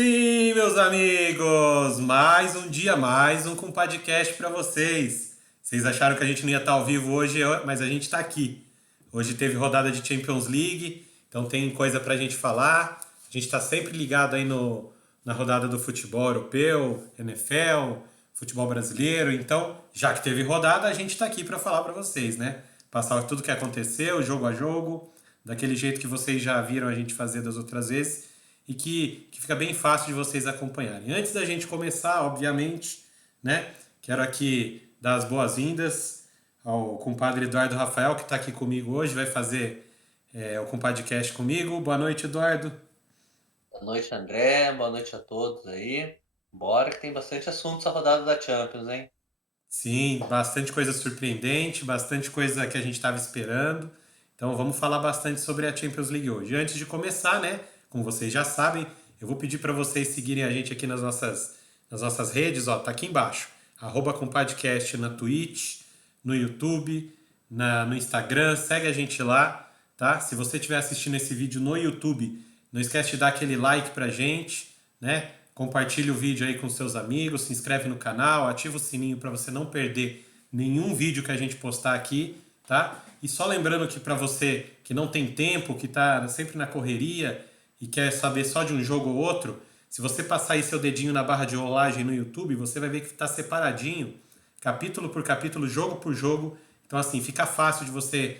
Sim, meus amigos, mais um dia, mais um com podcast para vocês. Vocês acharam que a gente não ia estar ao vivo hoje, mas a gente está aqui. Hoje teve rodada de Champions League, então tem coisa para a gente falar. A gente está sempre ligado aí na rodada do futebol europeu, NFL, futebol brasileiro. Então, já que teve rodada, a gente está aqui para falar para vocês, né? Passar tudo que aconteceu, jogo a jogo, daquele jeito que vocês já viram a gente fazer das outras vezes e que fica bem fácil de vocês acompanharem. Antes da gente começar, obviamente, né, quero aqui dar as boas-vindas ao compadre Eduardo Rafael, que está aqui comigo hoje, vai fazer o compadcast comigo. Boa noite, Eduardo. Boa noite, André. Boa noite a todos aí. Bora que tem bastante assunto essa rodada da Champions, hein? Sim, bastante coisa surpreendente, bastante coisa que a gente estava esperando. Então vamos falar bastante sobre a Champions League hoje. Antes de começar, né, como vocês já sabem, eu vou pedir para vocês seguirem a gente aqui nas nossas redes, ó, tá aqui embaixo. @compadcast na Twitch, no YouTube, no Instagram, segue a gente lá, tá? Se você estiver assistindo esse vídeo no YouTube, não esquece de dar aquele like pra gente, né? Compartilhe o vídeo aí com seus amigos, se inscreve no canal, ativa o sininho para você não perder nenhum vídeo que a gente postar aqui, tá? E só lembrando que para você que não tem tempo, que tá sempre na correria e quer saber só de um jogo ou outro, se você passar aí seu dedinho na barra de rolagem no YouTube, você vai ver que está separadinho, capítulo por capítulo, jogo por jogo. Então assim, fica fácil de você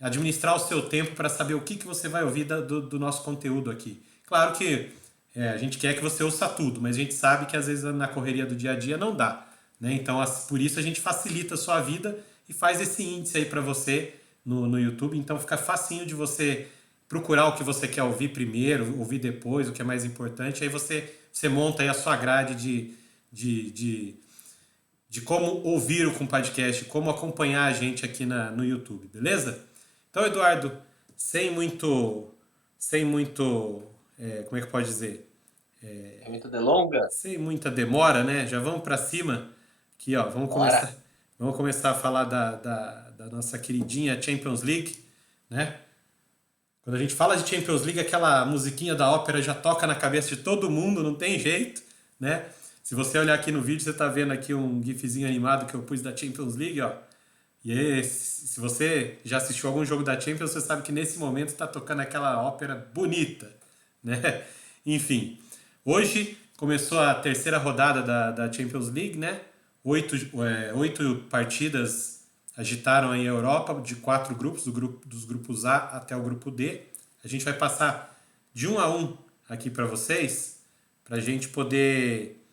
administrar o seu tempo para saber o que você vai ouvir do nosso conteúdo aqui. Claro que a gente quer que você ouça tudo, mas a gente sabe que às vezes na correria do dia a dia não dá. Né? Então, por isso a gente facilita a sua vida e faz esse índice aí para você no YouTube. Então, fica facinho de você procurar o que você quer ouvir primeiro, ouvir depois, o que é mais importante. Aí você monta aí a sua grade de, de, de como ouvir o podcast, como acompanhar a gente aqui no YouTube, beleza? Então, Eduardo, sem muito, como é que pode dizer? É muito delonga? Sem muita demora, né? Já vamos para cima. Aqui, ó, Bora! vamos começar a falar da nossa queridinha Champions League, né? Quando a gente fala de Champions League, aquela musiquinha da ópera já toca na cabeça de todo mundo, não tem jeito, né? Se você olhar aqui no vídeo, você tá vendo aqui um gifzinho animado que eu pus da Champions League, ó. E aí, se você já assistiu algum jogo da Champions, você sabe que nesse momento está tocando aquela ópera bonita, né? Enfim, hoje começou a terceira rodada da Champions League, né? Oito partidas agitaram aí a Europa, de quatro grupos, dos grupos A até o grupo D. A gente vai passar de um a um aqui para vocês, para a gente poder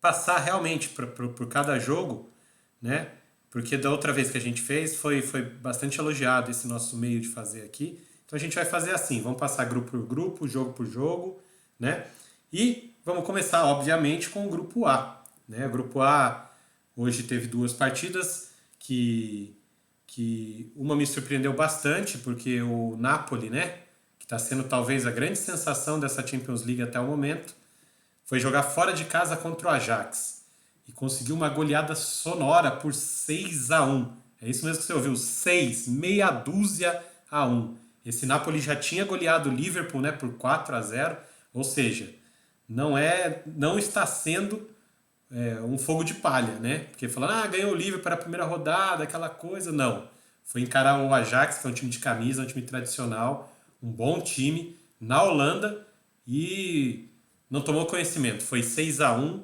passar realmente por cada jogo, né? Porque da outra vez que a gente fez foi bastante elogiado esse nosso meio de fazer aqui. Então a gente vai fazer assim, vamos passar grupo por grupo, jogo por jogo, né? E vamos começar, obviamente, com o grupo A, né? O grupo A hoje teve duas partidas que uma me surpreendeu bastante, porque o Napoli, né? Que está sendo talvez a grande sensação dessa Champions League até o momento, foi jogar fora de casa contra o Ajax e conseguiu uma goleada sonora por 6-1. É isso mesmo que você ouviu, 6, meia dúzia a um. Esse Napoli já tinha goleado o Liverpool, né, por 4-0, ou seja, não está sendo um fogo de palha, né? Porque falando, ganhou o Liverpool para a primeira rodada, aquela coisa, não. Foi encarar o Ajax, que é um time de camisa, um time tradicional, um bom time, na Holanda, e não tomou conhecimento. Foi 6-1,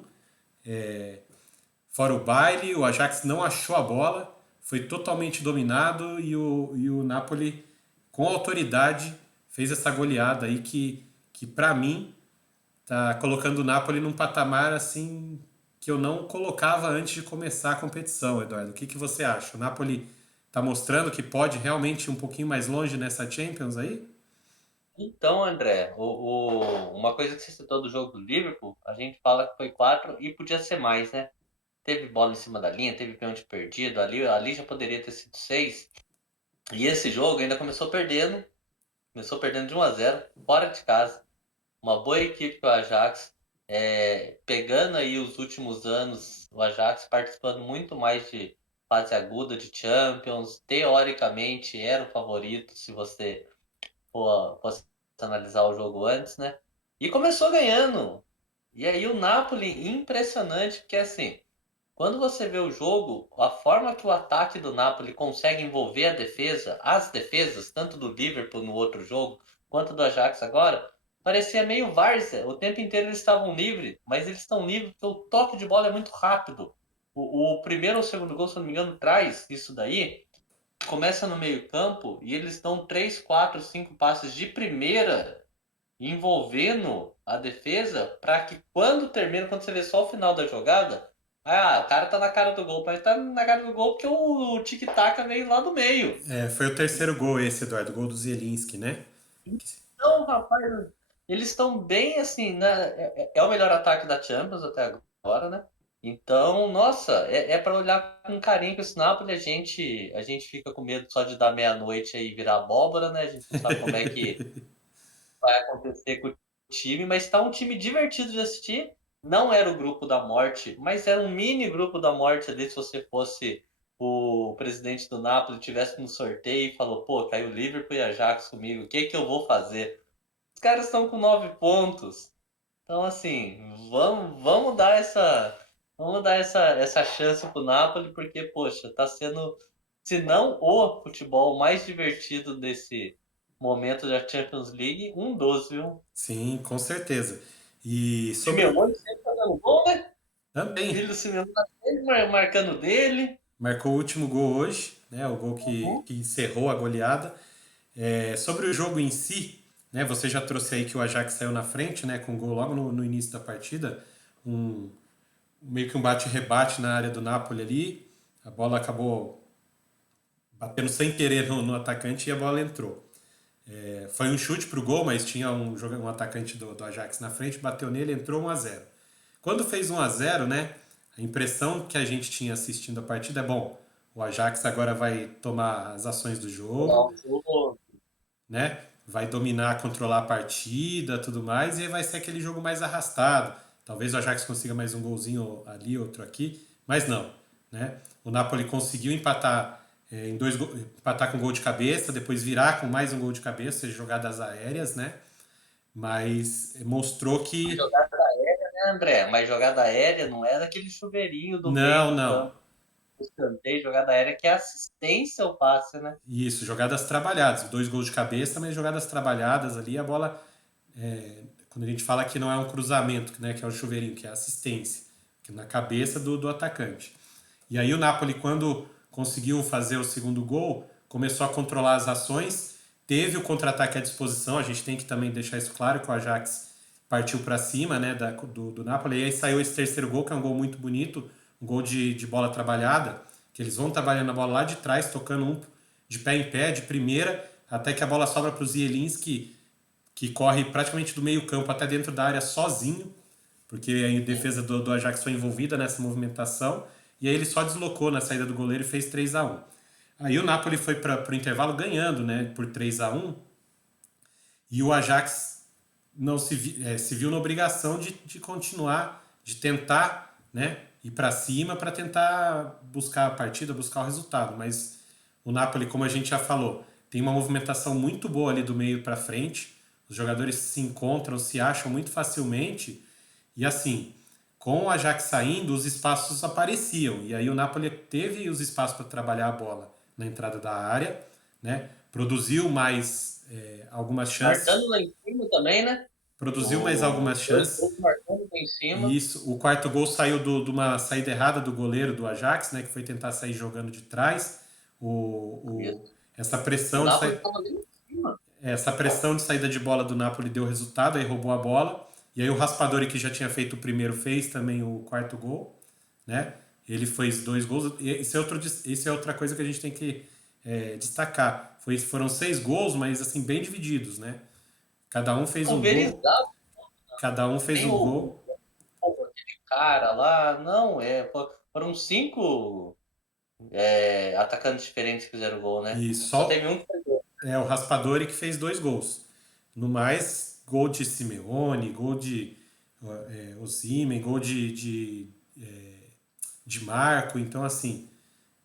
fora o baile, o Ajax não achou a bola, foi totalmente dominado e o Napoli, com autoridade, fez essa goleada aí que para mim, tá colocando o Napoli num patamar assim que eu não colocava antes de começar a competição, Eduardo. O que você acha? O Napoli tá mostrando que pode realmente ir um pouquinho mais longe nessa Champions aí? Então, André, uma coisa que você citou do jogo do Liverpool, a gente fala que foi 4 e podia ser mais, né? Teve bola em cima da linha, teve pênalti perdido, ali já poderia ter sido 6. E esse jogo ainda começou perdendo de 1-0 fora de casa. Uma boa equipe que o Ajax, pegando aí os últimos anos, o Ajax participando muito mais de fase aguda de Champions, teoricamente era o favorito se você for analisar o jogo antes, né? E começou ganhando. E aí o Napoli, impressionante, porque assim, quando você vê o jogo, a forma que o ataque do Napoli consegue envolver a defesa, as defesas, tanto do Liverpool no outro jogo, quanto do Ajax agora, parecia meio várzea. O tempo inteiro eles estavam livres, mas eles estão livres porque o toque de bola é muito rápido. O primeiro ou segundo gol, se eu não me engano, traz isso daí. Começa no meio-campo e eles dão 3, 4, 5 passes de primeira envolvendo a defesa para que quando termina, quando você vê só o final da jogada, o cara tá na cara do gol, mas tá na cara do gol porque o tic-tac veio lá do meio. Foi o terceiro gol esse, Eduardo, o gol do Zielinski, né? Então, rapaz, eles estão bem assim, né? É o melhor ataque da Champions até agora, né? Então, nossa, é para olhar com carinho com esse Napoli. A gente fica com medo só de dar meia-noite aí e virar abóbora, né? A gente não sabe como é que vai acontecer com o time, mas está um time divertido de assistir. Não era o grupo da morte, mas era um mini grupo da morte ali. Se você fosse o presidente do Napoli, tivesse no sorteio e falou: pô, caiu Liverpool e Ajax comigo, o que que eu vou fazer? Os caras estão com 9 pontos. Então, assim, vamos dar essa chance pro Napoli, porque, poxa, tá sendo, se não o futebol mais divertido desse momento da Champions League, um dos, viu? Sim, com certeza. E sobre. Simeone sempre fazendo gol, né? Filho Também do Simeone tá sempre marcando dele. marcou o último gol hoje, né? O gol que, Uhum. que encerrou a goleada. Sobre o jogo em si, né? Você já trouxe aí que o Ajax saiu na frente, né? Com o gol logo no início da partida. Um, meio que um bate-rebate na área do Napoli ali. A bola acabou batendo sem querer no atacante e a bola entrou. Foi um chute pro gol, mas tinha um atacante do Ajax na frente, bateu nele, entrou 1-0. Quando fez 1-0, né? A impressão que a gente tinha assistindo a partida é bom. O Ajax agora vai tomar as ações do jogo, Não, né? Vai dominar, controlar a partida, tudo mais, e aí vai ser aquele jogo mais arrastado. Talvez o Ajax consiga mais um golzinho ali, outro aqui, mas não, né? O Napoli conseguiu empatar empatar com gol de cabeça, depois virar com mais um gol de cabeça, seja jogadas aéreas, né? Mas mostrou que jogada aérea, né, André? Mas jogada aérea não é daquele chuveirinho do meio não, do não. campo. Escanteio, jogada aérea que é assistência ao passe, né? Isso, jogadas trabalhadas, 2 gols de cabeça, mas jogadas trabalhadas ali, a bola, quando a gente fala que não é um cruzamento, né, que é o chuveirinho, que é assistência, que é na cabeça do atacante. E aí o Napoli, quando conseguiu fazer o segundo gol, começou a controlar as ações, teve o contra-ataque à disposição, a gente tem que também deixar isso claro, que o Ajax partiu para cima, né, do Napoli, e aí saiu esse terceiro gol, que é um gol muito bonito, um gol de bola trabalhada, que eles vão trabalhando a bola lá de trás, tocando um de pé em pé, de primeira, até que a bola sobra para o Zielinski, que corre praticamente do meio campo até dentro da área sozinho, porque a defesa do Ajax foi envolvida nessa movimentação, e aí ele só deslocou na saída do goleiro e fez 3-1. Aí o Napoli foi para o intervalo ganhando, né, por 3-1, e o Ajax não se viu na obrigação de continuar, de tentar, né, ir para cima para tentar buscar a partida, buscar o resultado. Mas o Napoli, como a gente já falou, tem uma movimentação muito boa ali do meio para frente. Os jogadores se encontram, se acham muito facilmente. E assim, com o Ajax saindo, os espaços apareciam. E aí o Napoli teve os espaços para trabalhar a bola na entrada da área, né? Produziu mais algumas chances. Marcando lá em cima também, né? Produziu mais Os algumas dois chances. gols marcando lá em E cima. isso, o quarto gol saiu de uma saída errada do goleiro do Ajax, né? Que foi tentar sair jogando de trás. Isso. Essa O pressão de Napoli sair, estava ali em cima. essa pressão de saída de bola do Napoli deu resultado, aí roubou a bola. E aí o Raspadori, que já tinha feito o primeiro, fez também o quarto gol, né? Ele fez 2 gols. Esse é outra coisa que a gente tem que destacar. Foram 6 gols, mas assim, bem divididos, né? Cada um fez um gol. Pulverizado. Cada um fez Nem um o gol. aquele cara lá. Não, foram 5 atacantes diferentes que fizeram gol, né? E Só teve só um que fez gol. o Raspadori que fez 2 gols. No mais, gol de Simeone, gol de Osimhen, gol de Marco. Então, assim,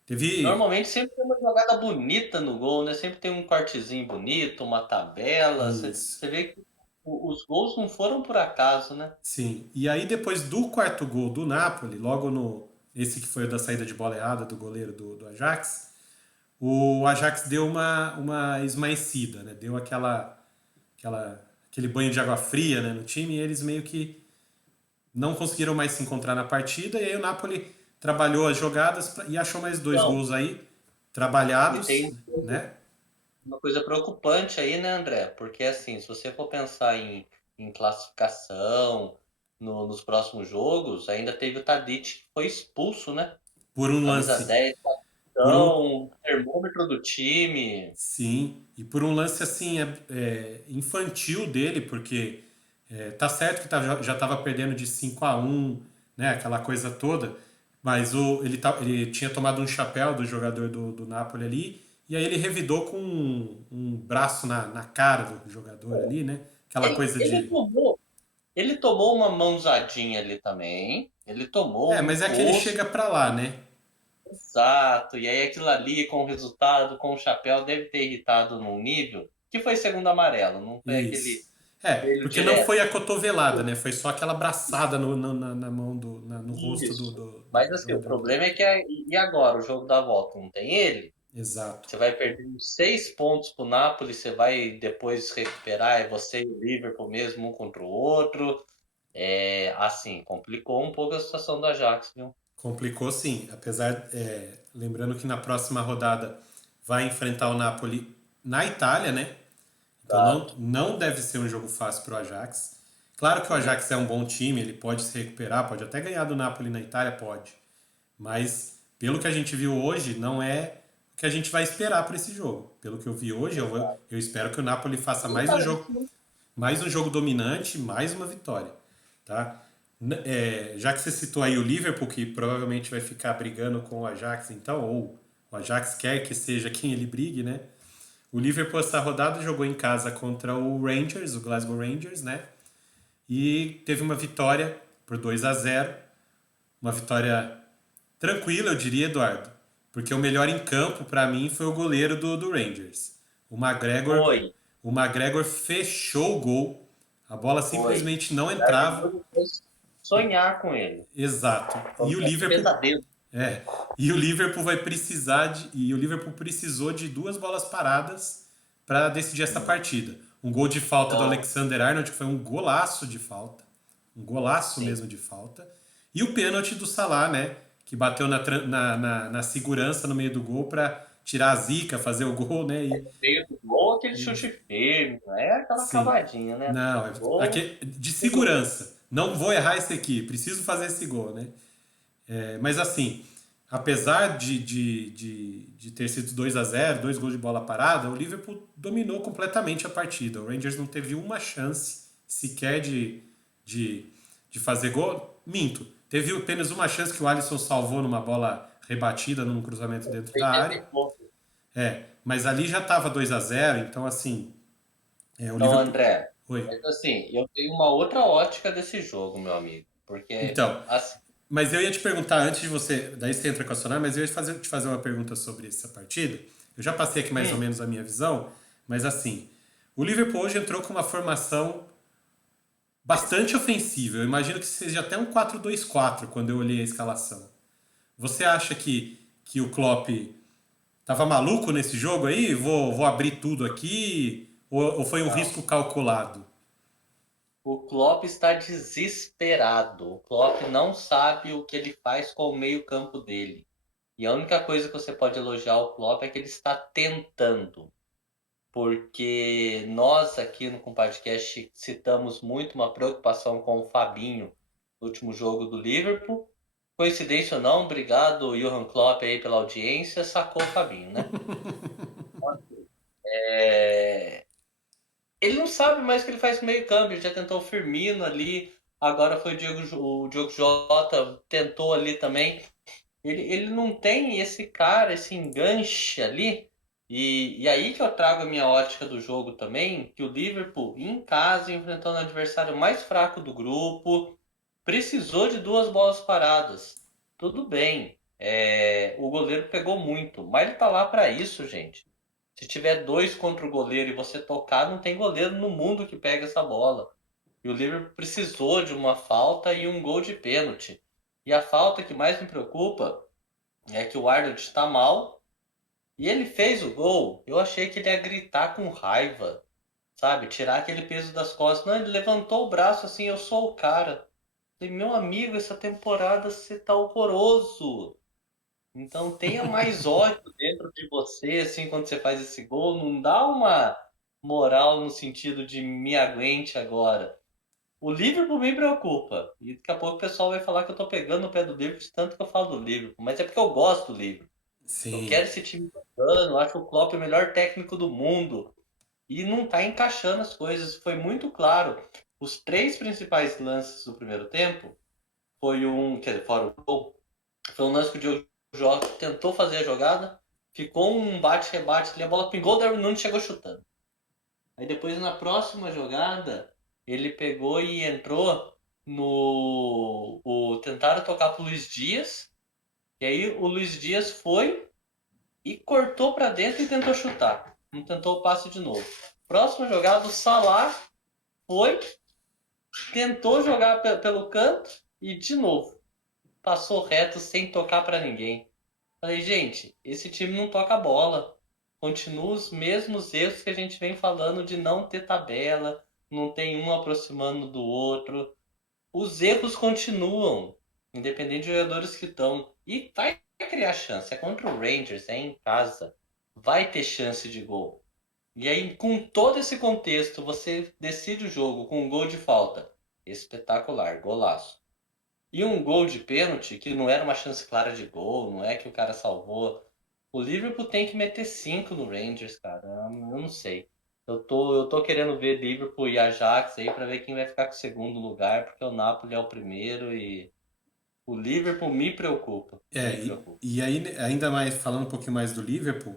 teve. Normalmente sempre tem uma jogada bonita no gol, né? Sempre tem um cortezinho bonito, uma tabela. Isso. Você vê que os gols não foram por acaso, né? Sim. E aí depois do quarto gol do Napoli, logo no esse que foi o da saída de bola errada do goleiro do Ajax, o Ajax deu uma esmaecida, né? Deu aquele banho de água fria, né, no time, e eles meio que não conseguiram mais se encontrar na partida, e aí o Napoli trabalhou as jogadas e achou mais dois Então, gols aí, e trabalhados, tem né? uma coisa preocupante aí, né, André? Porque, assim, se você for pensar em classificação nos próximos jogos, ainda teve o Tadic que foi expulso, né? Por um Camisa lance, 10, por um, capitão, termômetro do time. sim, e por um lance assim infantil dele, porque tá certo que já estava perdendo de 5-1, né, aquela coisa toda, mas ele tinha tomado um chapéu do jogador do Napoli ali, e aí ele revidou com um braço na cara do jogador ali, né? Aquela Ele, coisa ele de. tomou, ele tomou uma mãozadinha ali também. Ele tomou É, um mas é que ele encosto, chega pra lá, né? exato. E aí aquilo ali, com o resultado, com o chapéu, deve ter irritado num nível que foi segundo amarelo, não foi Isso. aquele É, vermelho porque não foi direto. a cotovelada, né? Foi só aquela abraçada na mão no rosto Isso. Mas do assim, o jogador do problema Napoli. é que e agora o jogo da volta não tem ele? Exato. Você vai perder uns 6 pontos pro Napoli, você vai depois recuperar, é você e o Liverpool mesmo, um contra o outro. É, assim, complicou um pouco a situação do Ajax, viu? Complicou sim, apesar, lembrando que na próxima rodada vai enfrentar o Napoli na Itália, né? Então Exato. não deve ser um jogo fácil para o Ajax. Claro que o Sim. Ajax é um bom time, ele pode se recuperar, pode até ganhar do Napoli na Itália, pode. Mas pelo que a gente viu hoje, não é o que a gente vai esperar para esse jogo. Pelo que eu vi hoje, eu espero que o Napoli faça mais um jogo dominante, mais uma vitória, tá? Já que você citou aí o Liverpool, que provavelmente vai ficar brigando com o Ajax, então, ou o Ajax quer que seja quem ele brigue, né? O Liverpool essa rodada jogou em casa contra o Rangers, o Glasgow Rangers, né? E teve uma vitória por 2-0, uma vitória tranquila, eu diria, Eduardo, porque o melhor em campo para mim foi o goleiro do Rangers. O McGregor, Foi, o McGregor fechou o gol, a bola foi. simplesmente não Já entrava. ajudou depois sonhar com ele. Exato. Como se fosse um pesadelo. É, e o Liverpool vai precisar e o Liverpool precisou de duas bolas paradas para decidir essa partida. Um gol de falta do Então, Alexander Arnold, que foi um golaço de falta, um golaço sim. mesmo de falta, e o pênalti do Salah, né, que bateu na segurança no meio do gol para tirar a zica, fazer o gol, né, Veio do gol aquele e chute firme, não é aquela sim. cavadinha, né? Não, Gol, de segurança. segurança. Não vou errar esse aqui, preciso fazer esse gol, né? Mas assim, apesar de ter sido 2-0, dois gols de bola parada, o Liverpool dominou completamente a partida. O Rangers não teve uma chance sequer de, de fazer gol. Minto. Teve apenas uma chance que o Alisson salvou numa bola rebatida num cruzamento dentro da 80 área. e pouco. Mas ali já estava 2-0, então assim, o Então, Liverpool. André, Oi. mas assim, eu tenho uma outra ótica desse jogo, meu amigo. Porque, Então, assim, mas eu ia te perguntar antes de você, daí você entra com a Sonar, mas eu ia te fazer uma pergunta sobre essa partida. Eu já passei aqui mais ou hum, menos a minha visão, mas assim, o Liverpool hoje entrou com uma formação bastante ofensiva. Eu imagino que seja até um 4-2-4 quando eu olhei a escalação. Você acha que o Klopp tava maluco nesse jogo aí? Vou abrir tudo aqui? Ou foi um não. risco calculado? O Klopp está desesperado. O Klopp não sabe o que ele faz com o meio-campo dele. E a única coisa que você pode elogiar o Klopp é que ele está tentando. Porque nós aqui no Compadecast citamos muito uma preocupação com o Fabinho no último jogo do Liverpool. Coincidência ou não, obrigado Johan Klopp aí pela audiência, sacou o Fabinho, né? É, ele não sabe mais o que ele faz com o meio campo, ele já tentou o Firmino ali, agora foi o Diogo Jota, tentou ali também. Ele não tem esse cara, esse enganche ali. E aí que eu trago a minha ótica do jogo também, que o Liverpool, em casa, enfrentando o adversário mais fraco do grupo, precisou de duas bolas paradas. Tudo bem. O goleiro pegou muito, mas ele tá lá para isso, gente. Se tiver dois contra o goleiro e você tocar, não tem goleiro no mundo que pega essa bola. E o Liverpool precisou de uma falta e um gol de pênalti. E a falta que mais me preocupa é que o Arnold está mal e ele fez o gol. Eu achei que ele ia gritar com raiva, sabe? Tirar aquele peso das costas. Não, ele levantou o braço assim, eu sou o cara. Falei, meu amigo, essa temporada você tá horroroso. Então tenha mais ódio dentro de você, assim, quando você faz esse gol. Não dá uma moral no sentido de me aguente agora. O Liverpool me preocupa. E daqui a pouco o pessoal vai falar que eu tô pegando o pé do Liverpool, tanto que eu falo do Liverpool. Mas é porque eu gosto do Liverpool. Eu Sim. quero esse time jogando, eu acho o Klopp o melhor técnico do mundo. E não tá encaixando as coisas. Foi muito claro. Os três principais lances do primeiro tempo foi quer dizer, fora o gol, foi um lance que o Diogo Jota tentou fazer a jogada, ficou um bate-rebate ali, a bola pingou, o Darwin Nunes chegou chutando. Aí depois na próxima jogada, ele pegou e entrou tentaram tocar pro Luiz Dias, e aí o Luiz Dias foi e cortou para dentro e tentou chutar. Não tentou o passe de novo. Próxima jogada, o Salah foi, tentou jogar pelo canto e de novo passou reto sem tocar para ninguém. Falei, gente, esse time não toca bola. Continua os mesmos erros que a gente vem falando de não ter tabela, não tem um aproximando do outro. Os erros continuam, independente de jogadores que estão. E vai criar chance. É contra o Rangers, é em casa. Vai ter chance de gol. E aí, com todo esse contexto, você decide o jogo com um gol de falta. Espetacular, golaço. E um gol de pênalti, que não era uma chance clara de gol, não é que o cara salvou. O Liverpool tem que meter 5 no Rangers, cara. Eu não sei. Eu tô querendo ver Liverpool e Ajax aí pra ver quem vai ficar com o segundo lugar, porque o Napoli é o primeiro e o Liverpool me preocupa. Me preocupa. E aí, ainda mais, falando um pouquinho mais do Liverpool,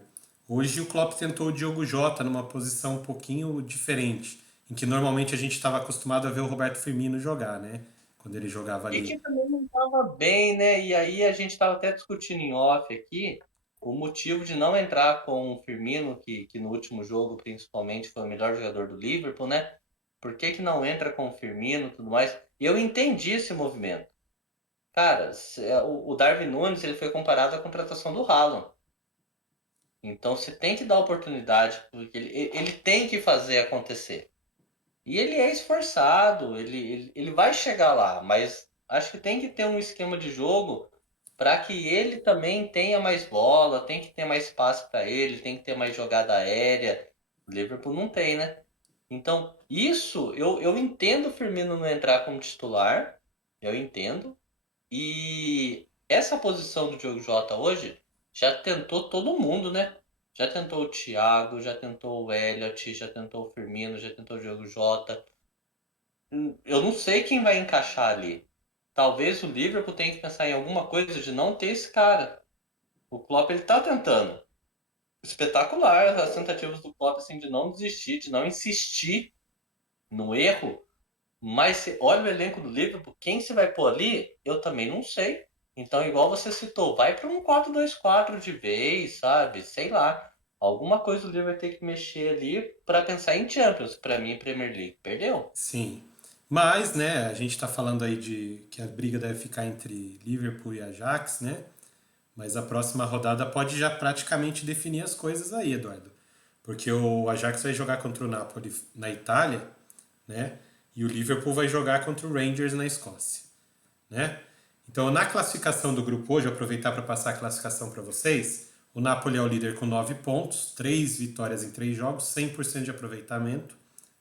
hoje o Klopp tentou o Diogo Jota numa posição um pouquinho diferente, em que normalmente a gente estava acostumado a ver o Roberto Firmino jogar, né? Quando ele jogava E ali. que também não estava bem, né? E aí a gente estava até discutindo em off aqui o motivo de não entrar com o Firmino, que no último jogo principalmente foi o melhor jogador do Liverpool, né? Por que que não entra com o Firmino e tudo mais? E eu entendi esse movimento. Cara, o Darwin Nunes ele foi comparado à contratação do Haaland. Então você tem que dar oportunidade, porque ele tem que fazer acontecer. E ele é esforçado, ele vai chegar lá, mas acho que tem que ter um esquema de jogo para que ele também tenha mais bola, tem que ter mais passe para ele, tem que ter mais jogada aérea. O Liverpool não tem, né? Então, isso eu entendo o Firmino não entrar como titular, eu entendo. E essa posição do Diogo Jota hoje já tentou todo mundo, né? Já tentou o Thiago, já tentou o Elliott, já tentou o Firmino, já tentou o Diogo Jota. Eu não sei quem vai encaixar ali. Talvez o Liverpool tenha que pensar em alguma coisa de não ter esse cara. O Klopp ele tá tentando. Espetacular as tentativas do Klopp assim de não desistir, de não insistir no erro. Mas se olha o elenco do Liverpool, quem se vai pôr ali, eu também não sei. Então, igual você citou, vai para um 4-2-4 de vez, sabe? Sei lá. Alguma coisa o Liverpool vai ter que mexer ali para pensar em Champions. Para mim, Premier League perdeu. Sim. Mas, né, a gente está falando aí de que a briga deve ficar entre Liverpool e Ajax, né? Mas a próxima rodada pode já praticamente definir as coisas aí, Eduardo. Porque o Ajax vai jogar contra o Napoli na Itália, né? E o Liverpool vai jogar contra o Rangers na Escócia, né? Então, na classificação do grupo hoje, aproveitar para passar a classificação para vocês, o Napoli é o líder com 9 pontos, 3 vitórias em 3 jogos, 100% de aproveitamento,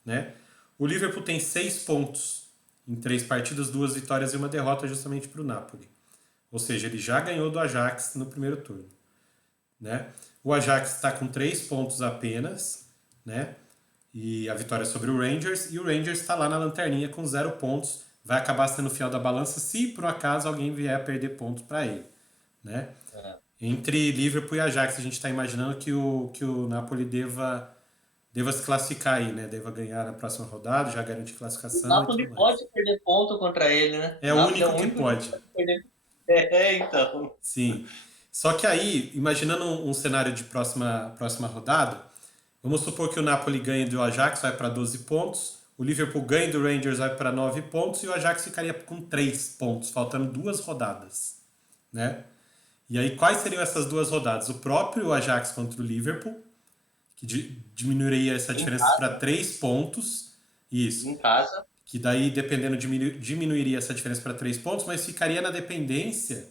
né? O Liverpool tem 6 pontos em 3 partidas, 2 vitórias e uma derrota justamente para o Napoli. Ou seja, ele já ganhou do Ajax no primeiro turno, né? O Ajax está com 3 pontos apenas, né? E a vitória sobre o Rangers. E o Rangers está lá na lanterninha com 0 pontos. Vai acabar sendo o fiel da balança se por um acaso alguém vier a perder pontos para ele, né? É. Entre Liverpool e Ajax, a gente está imaginando que o Napoli deva se classificar aí, né? Deva ganhar na próxima rodada, já garante O classificação e tudo Napoli mais. pode perder ponto contra ele, né? É O o Napoli é o único que único time que pode. pode perder. Então. Sim. Só que aí, imaginando um cenário de próxima rodada, vamos supor que o Napoli ganhe do Ajax, vai para 12 pontos, o Liverpool ganha do Rangers, vai para 9 pontos, e o Ajax ficaria com 3 pontos, faltando duas rodadas, né? E aí, quais seriam essas duas rodadas? O próprio Ajax contra o Liverpool, que diminuiria essa Em diferença para casa, 3 pontos, isso. em casa. Que daí, dependendo, diminuiria essa diferença para 3 pontos, mas ficaria na dependência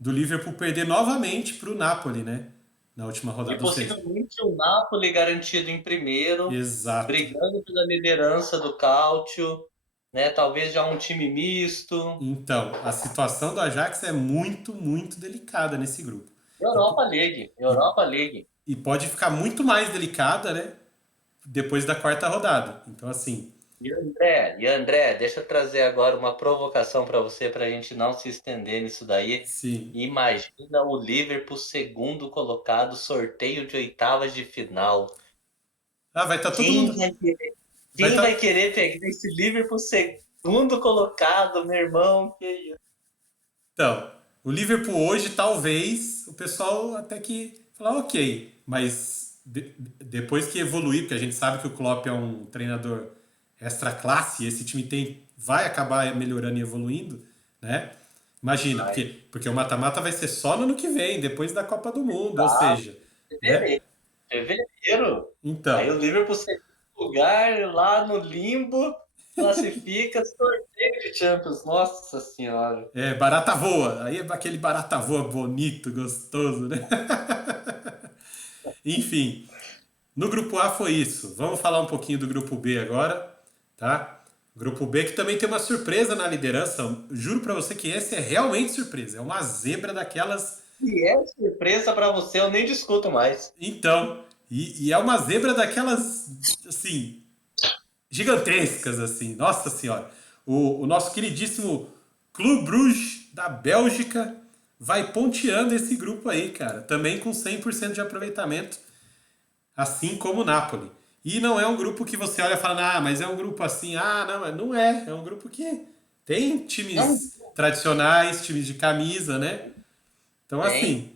do Liverpool perder novamente para o Napoli, né? Na última E rodada. Ou seja, possivelmente o Napoli garantido em primeiro, exato. brigando pela liderança do Calcio, né? Talvez já um time misto. Então, a situação do Ajax é muito, muito delicada nesse grupo. E, Europa League, e, Europa League. e pode ficar muito mais delicada, né? Depois da quarta rodada. Então, assim, E André, deixa eu trazer agora uma provocação para você, para a gente não se estender nisso daí. sim. Imagina o Liverpool segundo colocado, sorteio de oitavas de final. Ah, vai estar todo Quem mundo. vai querer, Vai quem vai estar. querer pegar esse Liverpool segundo colocado, meu irmão? Que isso? Então, o Liverpool hoje, talvez, o pessoal até que falar, ok, mas depois que evoluir, porque a gente sabe que o Klopp é um treinador extra classe, e esse time vai acabar melhorando e evoluindo, né? Imagina, Ai, porque o mata-mata vai ser só no ano que vem, depois da Copa do Mundo, ou tá. seja, né? Fevereiro. Fevereiro. Aí Então, o Liverpool segundo lugar lá no limbo, classifica sorteio de Champions. Nossa Senhora. barata voa, aí é aquele barata voa bonito, gostoso, né? Enfim, no grupo A foi isso. Vamos falar um pouquinho do grupo B agora, tá? Grupo B que também tem uma surpresa na liderança. Juro pra você que esse é realmente surpresa. É uma zebra daquelas. E é surpresa pra você, eu nem discuto mais. Então, e é uma zebra daquelas, assim, gigantescas, assim. Nossa Senhora. O nosso queridíssimo Clube Bruges da Bélgica vai ponteando esse grupo aí, cara. Também com 100% de aproveitamento, assim como o Napoli. E não é um grupo que você olha e fala, ah, mas é um grupo assim, ah, não, não é. É um grupo que tem Não times tradicionais, times de camisa, né? Então tem. assim,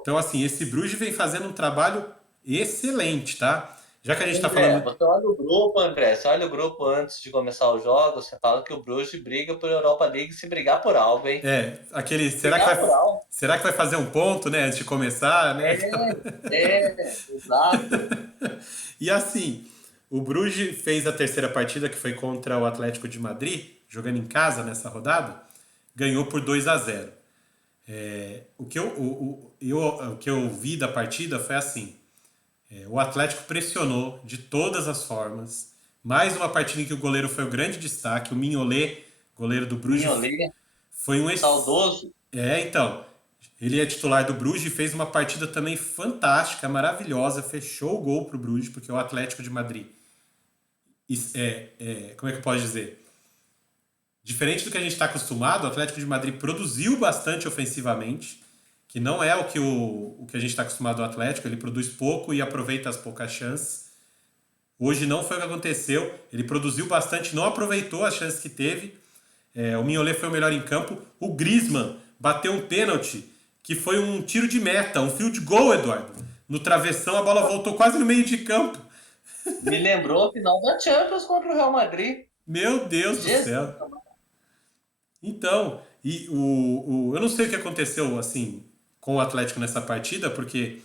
então assim, esse Bruges vem fazendo um trabalho excelente, tá? Já que a gente tá André, falando, você olha o grupo, André, você olha o grupo antes de começar os jogos, você fala que o Bruges briga por Europa League se brigar por algo, hein? aquele, Brigar por algo. será que vai fazer um ponto, né, antes de começar, né? Exato. E assim, o Bruges fez a terceira partida, que foi contra o Atlético de Madrid, jogando em casa nessa rodada, ganhou por 2-0. O que eu vi da partida foi assim: o Atlético pressionou de todas as formas. Mais uma partida em que o goleiro foi o grande destaque. O Mignolet, goleiro do Bruges, Mignolet, foi um. saudoso. Então. Ele é titular do Bruges e fez uma partida também fantástica, maravilhosa. Fechou o gol pro Bruges, porque o Atlético de Madrid como é que eu posso dizer? Diferente do que a gente está acostumado, o Atlético de Madrid produziu bastante ofensivamente, que não é o que a gente está acostumado ao Atlético. Ele produz pouco e aproveita as poucas chances. Hoje não foi o que aconteceu. Ele produziu bastante, não aproveitou as chances que teve. O Mignolet foi o melhor em campo. O Griezmann bateu um pênalti que foi um tiro de meta, um field goal, Eduardo. No travessão, a bola voltou quase no meio de campo. Me lembrou a final da Champions contra o Real Madrid. Meu Deus do Jesus. céu. Então, eu não sei o que aconteceu assim com o Atlético nessa partida, porque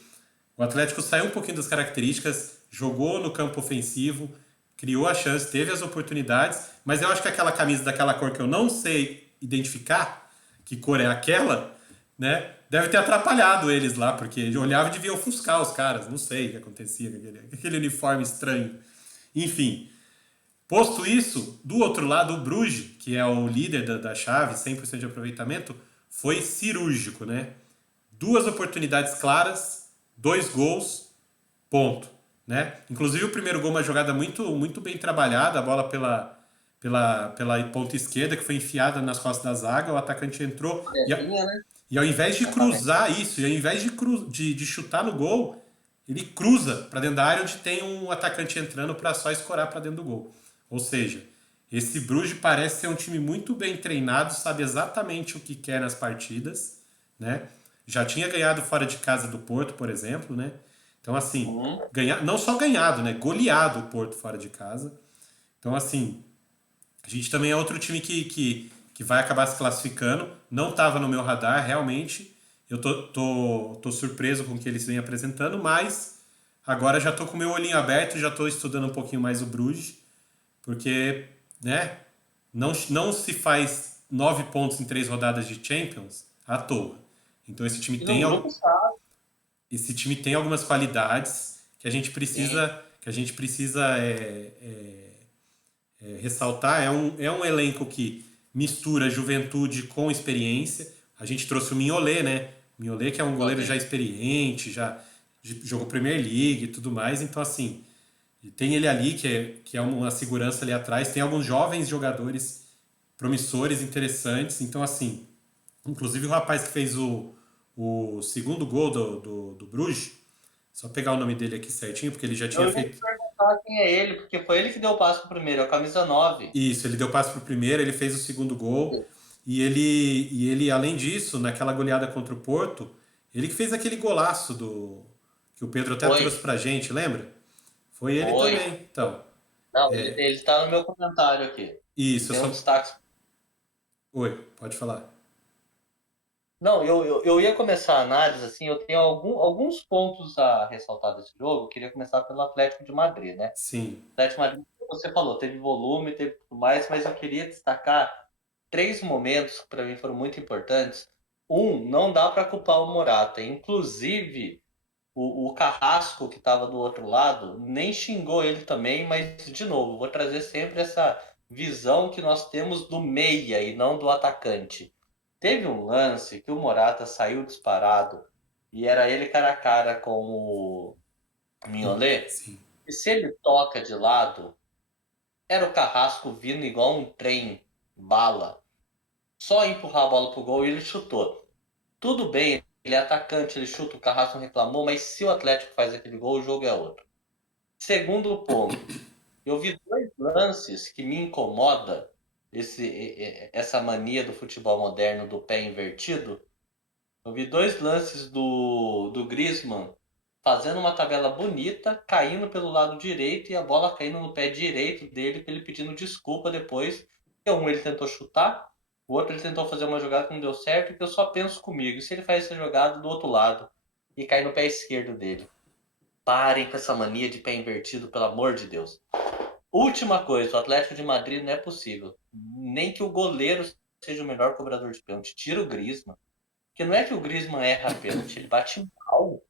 o Atlético saiu um pouquinho das características, jogou no campo ofensivo, criou a chance, teve as oportunidades, mas eu acho que aquela camisa daquela cor que eu não sei identificar, que cor é aquela, né? Deve ter atrapalhado eles lá, porque eu olhava e devia ofuscar os caras. Não sei o que acontecia com aquele uniforme estranho. Enfim, posto isso, do outro lado, o Bruges, que é o líder da chave, 100% de aproveitamento, foi cirúrgico, né? Duas oportunidades claras, dois gols, ponto. Né? Inclusive o primeiro gol, uma jogada muito, muito bem trabalhada, a bola pela ponta esquerda, que foi enfiada nas costas da zaga, o atacante entrou Belinha, né? e ao invés de Exatamente. cruzar isso, e ao invés de chutar no gol, ele cruza para dentro da área onde tem um atacante entrando para só escorar para dentro do gol. Ou seja, Esse Bruges parece ser um time muito bem treinado, sabe exatamente o que quer nas partidas, né? Já tinha ganhado fora de casa do Porto, por exemplo, né? Então, assim, Uhum. não só ganhado, né? Goleado o Porto fora de casa. Então, assim, a gente também é outro time que vai acabar se classificando. Não estava no meu radar, realmente. Eu tô surpreso com o que eles vêm apresentando, mas agora já tô com o meu olhinho aberto, já tô estudando um pouquinho mais o Bruges, porque, né, não se faz 9 pontos em 3 rodadas de Champions à toa. Então E no grupo esse time tem algumas qualidades que a gente sim. precisa ressaltar. É um elenco que mistura juventude com experiência. A gente trouxe o Mignolet, né? Mignolet que é um goleiro já Olha, experiente, já jogou Premier League e tudo mais. Então, assim, tem ele ali que é uma segurança ali atrás. Tem alguns jovens jogadores promissores, interessantes. Então, assim, inclusive o rapaz que fez o segundo gol do Bruges, só pegar o nome dele aqui certinho, porque ele já eu tinha ia te feito. perguntar quem é ele, porque foi ele que deu o passo pro primeiro, é o camisa 9. Isso, ele deu passe pro primeiro, ele fez o segundo gol. E ele, além disso, naquela goleada contra o Porto, ele que fez aquele golaço que o Pedro até Foi, trouxe pra gente, lembra? Foi ele foi. também. Então, Não, ele tá no meu comentário aqui. isso, eu Tem um só. destaque. Oi, pode falar. Não, eu ia começar a análise, assim, eu tenho alguns pontos a ressaltar desse jogo. Eu queria começar pelo Atlético de Madrid, né? Sim, O Atlético de Madrid, como você falou, teve volume, teve tudo mais, mas eu queria destacar três momentos que para mim foram muito importantes. Não dá para culpar o Morata. Inclusive, o Carrasco, que estava do outro lado, nem xingou ele também, mas, de novo, vou trazer sempre essa visão que nós temos do meia e não do atacante. Teve um lance que o Morata saiu disparado e era ele cara a cara com o Mignolet, sim. e se ele toca de lado, era o Carrasco vindo igual um trem, bala. Só empurrar a bola pro gol e ele chutou. Tudo bem, ele é atacante, ele chuta, o Carrasco não reclamou, mas se o Atlético faz aquele gol, o jogo é outro. Segundo ponto, eu vi dois lances que me incomoda essa mania do futebol moderno do pé invertido. Eu vi dois lances do Griezmann fazendo uma tabela bonita, caindo pelo lado direito e a bola caindo no pé direito dele, ele pedindo desculpa depois. Um ele tentou chutar, o outro ele tentou fazer uma jogada que não deu certo, que eu só penso comigo. E se ele faz essa jogada do outro lado e cai no pé esquerdo dele? Parem com essa mania de pé invertido, pelo amor de Deus. Última coisa, o Atlético de Madrid não é possível. Nem que o goleiro seja o melhor cobrador de pênalti. Tira o Griezmann. Porque não é que o Griezmann erra pênalti, ele bate mal.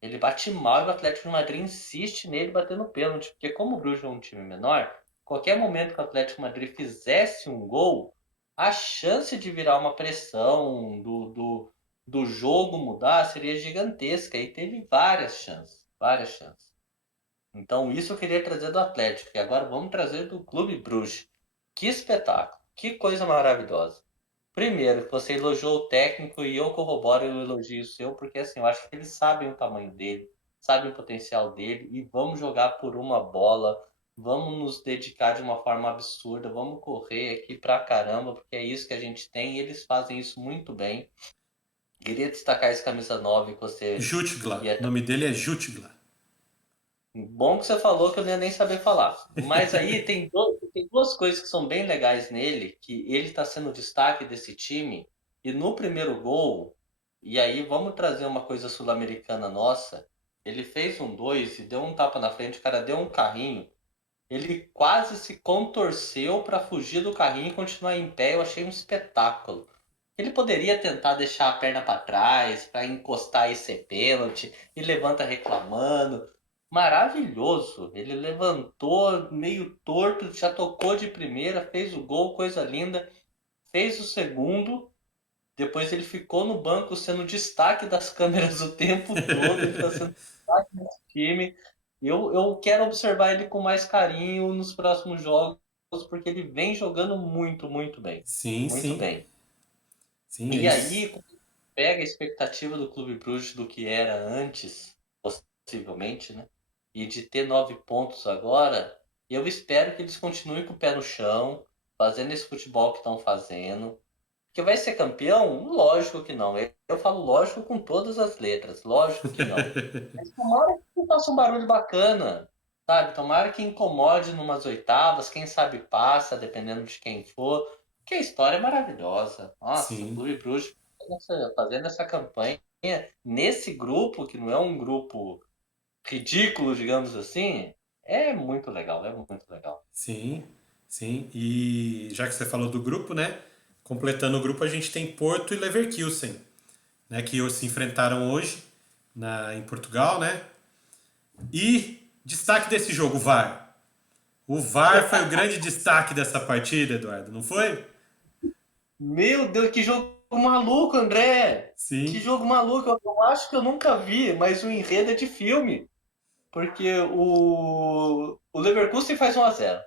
Ele bate mal e o Atlético de Madrid insiste nele batendo pênalti. Porque como o Bruges é um time menor, qualquer momento que o Atlético de Madrid fizesse um gol, a chance de virar uma pressão do jogo mudar seria gigantesca. E teve várias chances. Várias chances. Então isso eu queria trazer do Atlético. E agora vamos trazer do Clube Bruges. Que espetáculo. Que coisa maravilhosa. Primeiro, que você elogiou o técnico e eu corroboro o elogio seu, porque assim, eu acho que eles sabem o tamanho dele, sabem o potencial dele e vamos jogar por uma bola, vamos nos dedicar de uma forma absurda, vamos correr aqui pra caramba, porque é isso que a gente tem e eles fazem isso muito bem. Queria destacar esse camisa 9 que você Jutgla. ia. O nome dele é Jutgla. Bom que você falou que eu não ia nem saber falar. Mas aí tem duas coisas que são bem legais nele, que ele está sendo o destaque desse time. E no primeiro gol, e aí vamos trazer uma coisa sul-americana nossa, ele fez um dois e deu um tapa na frente, o cara deu um carrinho. Ele quase se contorceu para fugir do carrinho e continuar em pé. Eu achei um espetáculo. Ele poderia tentar deixar a perna para trás, para encostar e ser pênalti, e levanta reclamando. Maravilhoso. Ele levantou meio torto, já tocou de primeira, fez o gol, coisa linda. Fez o segundo. Depois ele ficou no banco sendo destaque das câmeras o tempo todo. Ele está sendo destaque desse time. Eu quero observar ele com mais carinho nos próximos jogos, porque ele vem jogando muito, muito bem. Sim, Muito sim. bem. Sim, é E isso. aí, pega a expectativa do Clube Bruges do que era antes, possivelmente, né? E de ter 9 pontos agora, Eu espero que eles continuem com o pé no chão, fazendo esse futebol que estão fazendo. Que vai ser campeão? Lógico que não. Eu falo lógico com todas as letras. Lógico que não. Mas tomara que faça um barulho bacana, sabe? Tomara que incomode numas oitavas, quem sabe passa, dependendo de quem for. Que a história é maravilhosa. Nossa, o Sim, Clube Bruges fazendo essa campanha nesse grupo, que não é um grupo ridículo, digamos assim, é muito legal, é muito legal. sim, sim. E já que você falou do grupo, né? Completando o grupo, a gente tem Porto e Leverkusen, né? Que se enfrentaram hoje em Portugal, né? E destaque desse jogo, o VAR. O VAR foi o grande destaque dessa partida, Eduardo, não foi? Meu Deus, que jogo maluco, André! Que Sim. jogo maluco! Eu acho que eu nunca vi, mas o enredo é de filme. Porque o Leverkusen faz 1-0.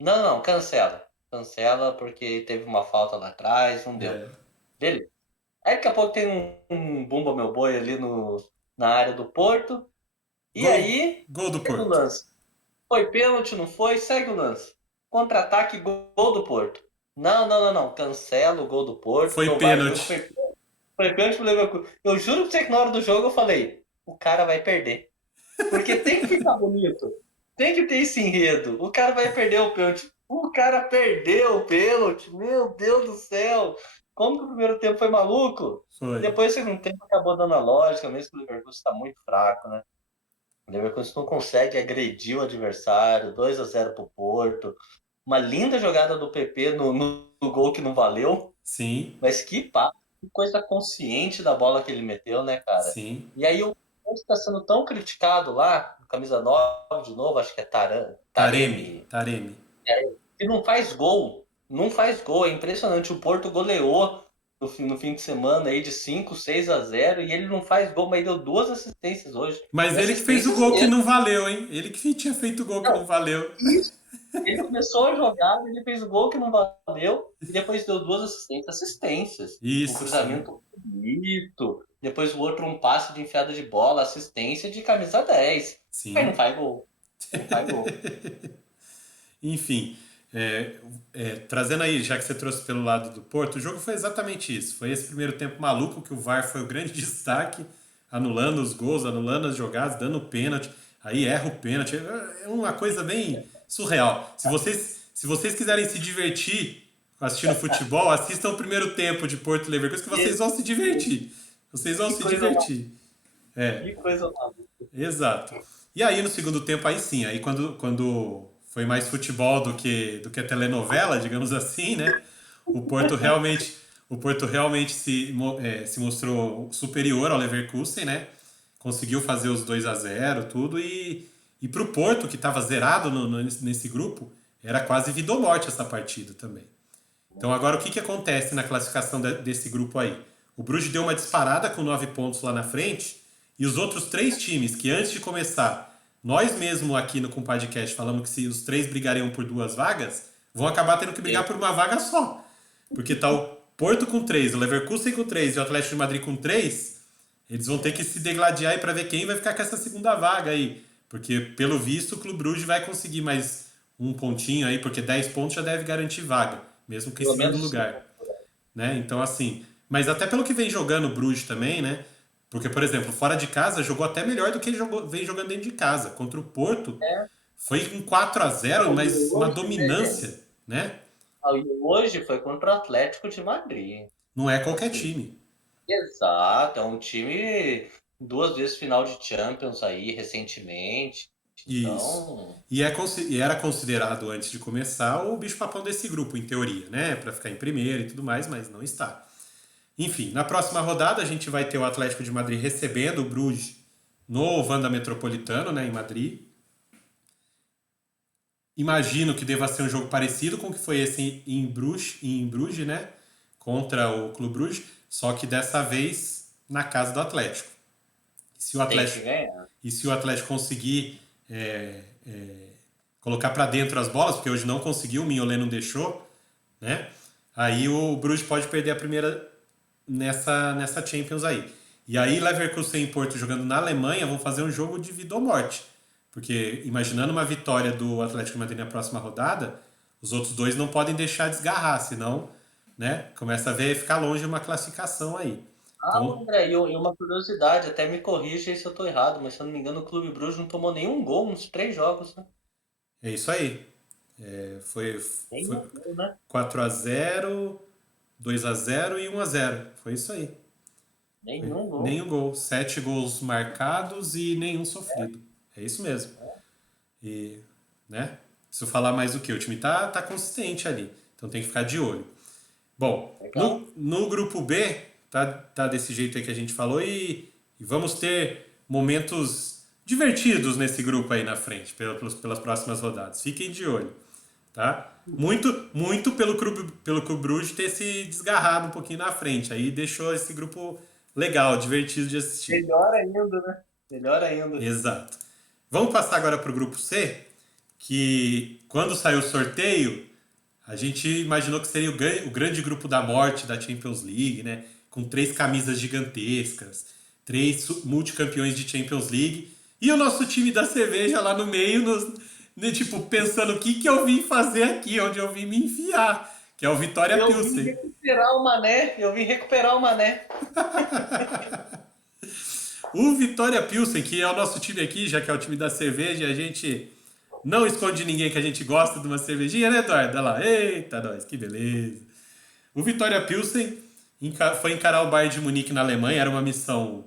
Não, não, cancela. Cancela porque teve uma falta lá atrás, não deu. É. Beleza. Aí daqui a pouco tem um Bumba Meu Boi ali na área do Porto. E Gol, aí, gol do segue o Porto. lance. Foi pênalti, não foi? Segue o lance. Contra-ataque, gol do Porto. Não, não, não, não. Cancela o gol do Porto, Foi que o VAR viu que pênalti. foi pênalti pro Leverkusen. Eu juro pra você que na hora do jogo eu falei, o cara vai perder. Porque tem que ficar bonito. Tem que ter esse enredo. O cara vai perder o pênalti. O cara perdeu o pênalti. Meu Deus do céu. Como que o primeiro tempo foi maluco? E Foi. depois o segundo tempo acabou dando a lógica, mesmo que o Leverkusen está muito fraco, né? O Leverkusen não consegue agredir o adversário. 2-0 pro Porto. Uma linda jogada do PP no gol que não valeu. Sim, Mas que coisa consciente da bola que ele meteu, né, cara? sim. E aí o Ponte está sendo tão criticado lá, camisa 9 de novo, acho que é Taremi, Taremi, Taremi. que não faz gol. Não faz gol, é impressionante. O Porto goleou no fim de semana aí de 5-6-0 e ele não faz gol, mas deu 2 assistências hoje. Mas E ele que fez o assistências gol que mesmo. não valeu, hein? Ele que tinha feito o gol que Não, não valeu. isso. Ele começou a jogar, ele fez o gol que não valeu e depois deu 2 assistências. Assistências. Um Isso, sim. cruzamento bonito. Depois o outro um passe de enfiada de bola, assistência de camisa 10. Aí não Sim. faz gol. Não faz gol. Enfim, trazendo aí, já que você trouxe pelo lado do Porto, o jogo foi exatamente isso. Foi esse primeiro tempo maluco que o VAR foi o grande destaque, anulando os gols, anulando as jogadas, dando pênalti. Aí erra o pênalti. É uma coisa bem surreal. Se vocês quiserem se divertir assistindo futebol, assistam o primeiro tempo de Porto e Leverkusen que vocês Que, vão se divertir. Vocês vão que se coisa, divertir. É. que coisa maluca. Exato. E aí no segundo tempo, aí sim, aí quando foi mais futebol do que telenovela, digamos assim, né? O Porto realmente, o Porto realmente se mostrou superior ao Leverkusen, né? Conseguiu fazer os 2-0 tudo, e pro Porto, que estava zerado nesse grupo, era quase vida ou morte essa partida também. Então agora o que acontece na classificação desse grupo aí? O Bruges deu uma disparada com 9 pontos lá na frente, e os outros 3 times que antes de começar, nós mesmo aqui no podcast falamos que se os 3 brigariam por 2 vagas, vão acabar tendo que brigar por uma vaga só. Porque tá o Porto com 3, o Leverkusen com 3 e o Atlético de Madrid com 3, eles vão ter que se degladiar aí para ver quem vai ficar com essa segunda vaga aí. Porque, pelo visto, o Clube Bruges vai conseguir mais um pontinho aí, porque 10 pontos já deve garantir vaga, mesmo que em Pelo segundo menos sim. lugar, né? Então, assim, mas até pelo que vem jogando o Bruges também, né? Porque, por exemplo, fora de casa jogou até melhor do que vem jogando dentro de casa. Contra o Porto, É. foi um 4-0, E mas uma hoje, né, gente? dominância, né? E hoje foi contra o Atlético de Madrid. Não é qualquer Assim, time. exato, é um time 2 vezes final de Champions aí recentemente. Isso. Então, E era considerado, antes de começar, o bicho-papão desse grupo, em teoria, né? Para ficar em primeiro e tudo mais, mas não está. Enfim, na próxima rodada a gente vai ter o Atlético de Madrid recebendo o Bruges no Wanda Metropolitano, né, em Madrid. Imagino que deva ser um jogo parecido com o que foi esse em Bruges, né? Contra o Clube Bruges, só que dessa vez na casa do Atlético. Se o tem que Atlético, ganhar. e se o Atlético conseguir colocar para dentro as bolas, porque hoje não conseguiu, o Mignolet não deixou, né? Aí o Bruges pode perder a primeira nessa Champions aí. E aí Leverkusen e Porto jogando na Alemanha vão fazer um jogo de vida ou morte. Porque imaginando uma vitória do Atlético de Madrid na próxima rodada, os outros dois não podem deixar desgarrar, senão, né, começa a ver ficar longe uma classificação aí. Ah, Então, André, e uma curiosidade, até me corrija aí se eu tô errado, mas se eu não me engano, o Clube Bruges não tomou nenhum gol nos 3 jogos, né? é isso aí. Foi Nenhum gol, né? 4-0, 2-0 e 1-0. Foi isso aí. Foi Nenhum gol. nenhum gol. 7 gols marcados e nenhum sofrido. É isso mesmo. E, né? Preciso falar mais do que? O time tá consistente ali. Então tem que ficar de olho. Bom, Legal. no grupo B, tá desse jeito aí que a gente falou e vamos ter momentos divertidos nesse grupo aí na frente, pelas próximas rodadas. Fiquem de olho, tá? Muito pelo Clube Brugge ter se desgarrado um pouquinho na frente. Aí deixou esse grupo legal, divertido de assistir. Melhor ainda, né? Melhor ainda. Exato. Vamos passar agora para o grupo C, que quando saiu o sorteio, a gente imaginou que seria o grande grupo da morte da Champions League, né? Com 3 camisas gigantescas, 3 multicampeões de Champions League. E o nosso time da cerveja lá no meio, né, tipo, pensando o que eu vim fazer aqui, onde eu vim me enfiar, que é o Vitória Eu vim Pilsen. recuperar o Mané, eu vim recuperar o Mané. O Vitória Pilsen, que é o nosso time aqui, já que é o time da cerveja, a gente não esconde ninguém que a gente gosta de uma cervejinha, né, Eduardo? Olha lá, eita, nós, que beleza. O Vitória Pilsen foi encarar o Bayern de Munique na Alemanha, era uma missão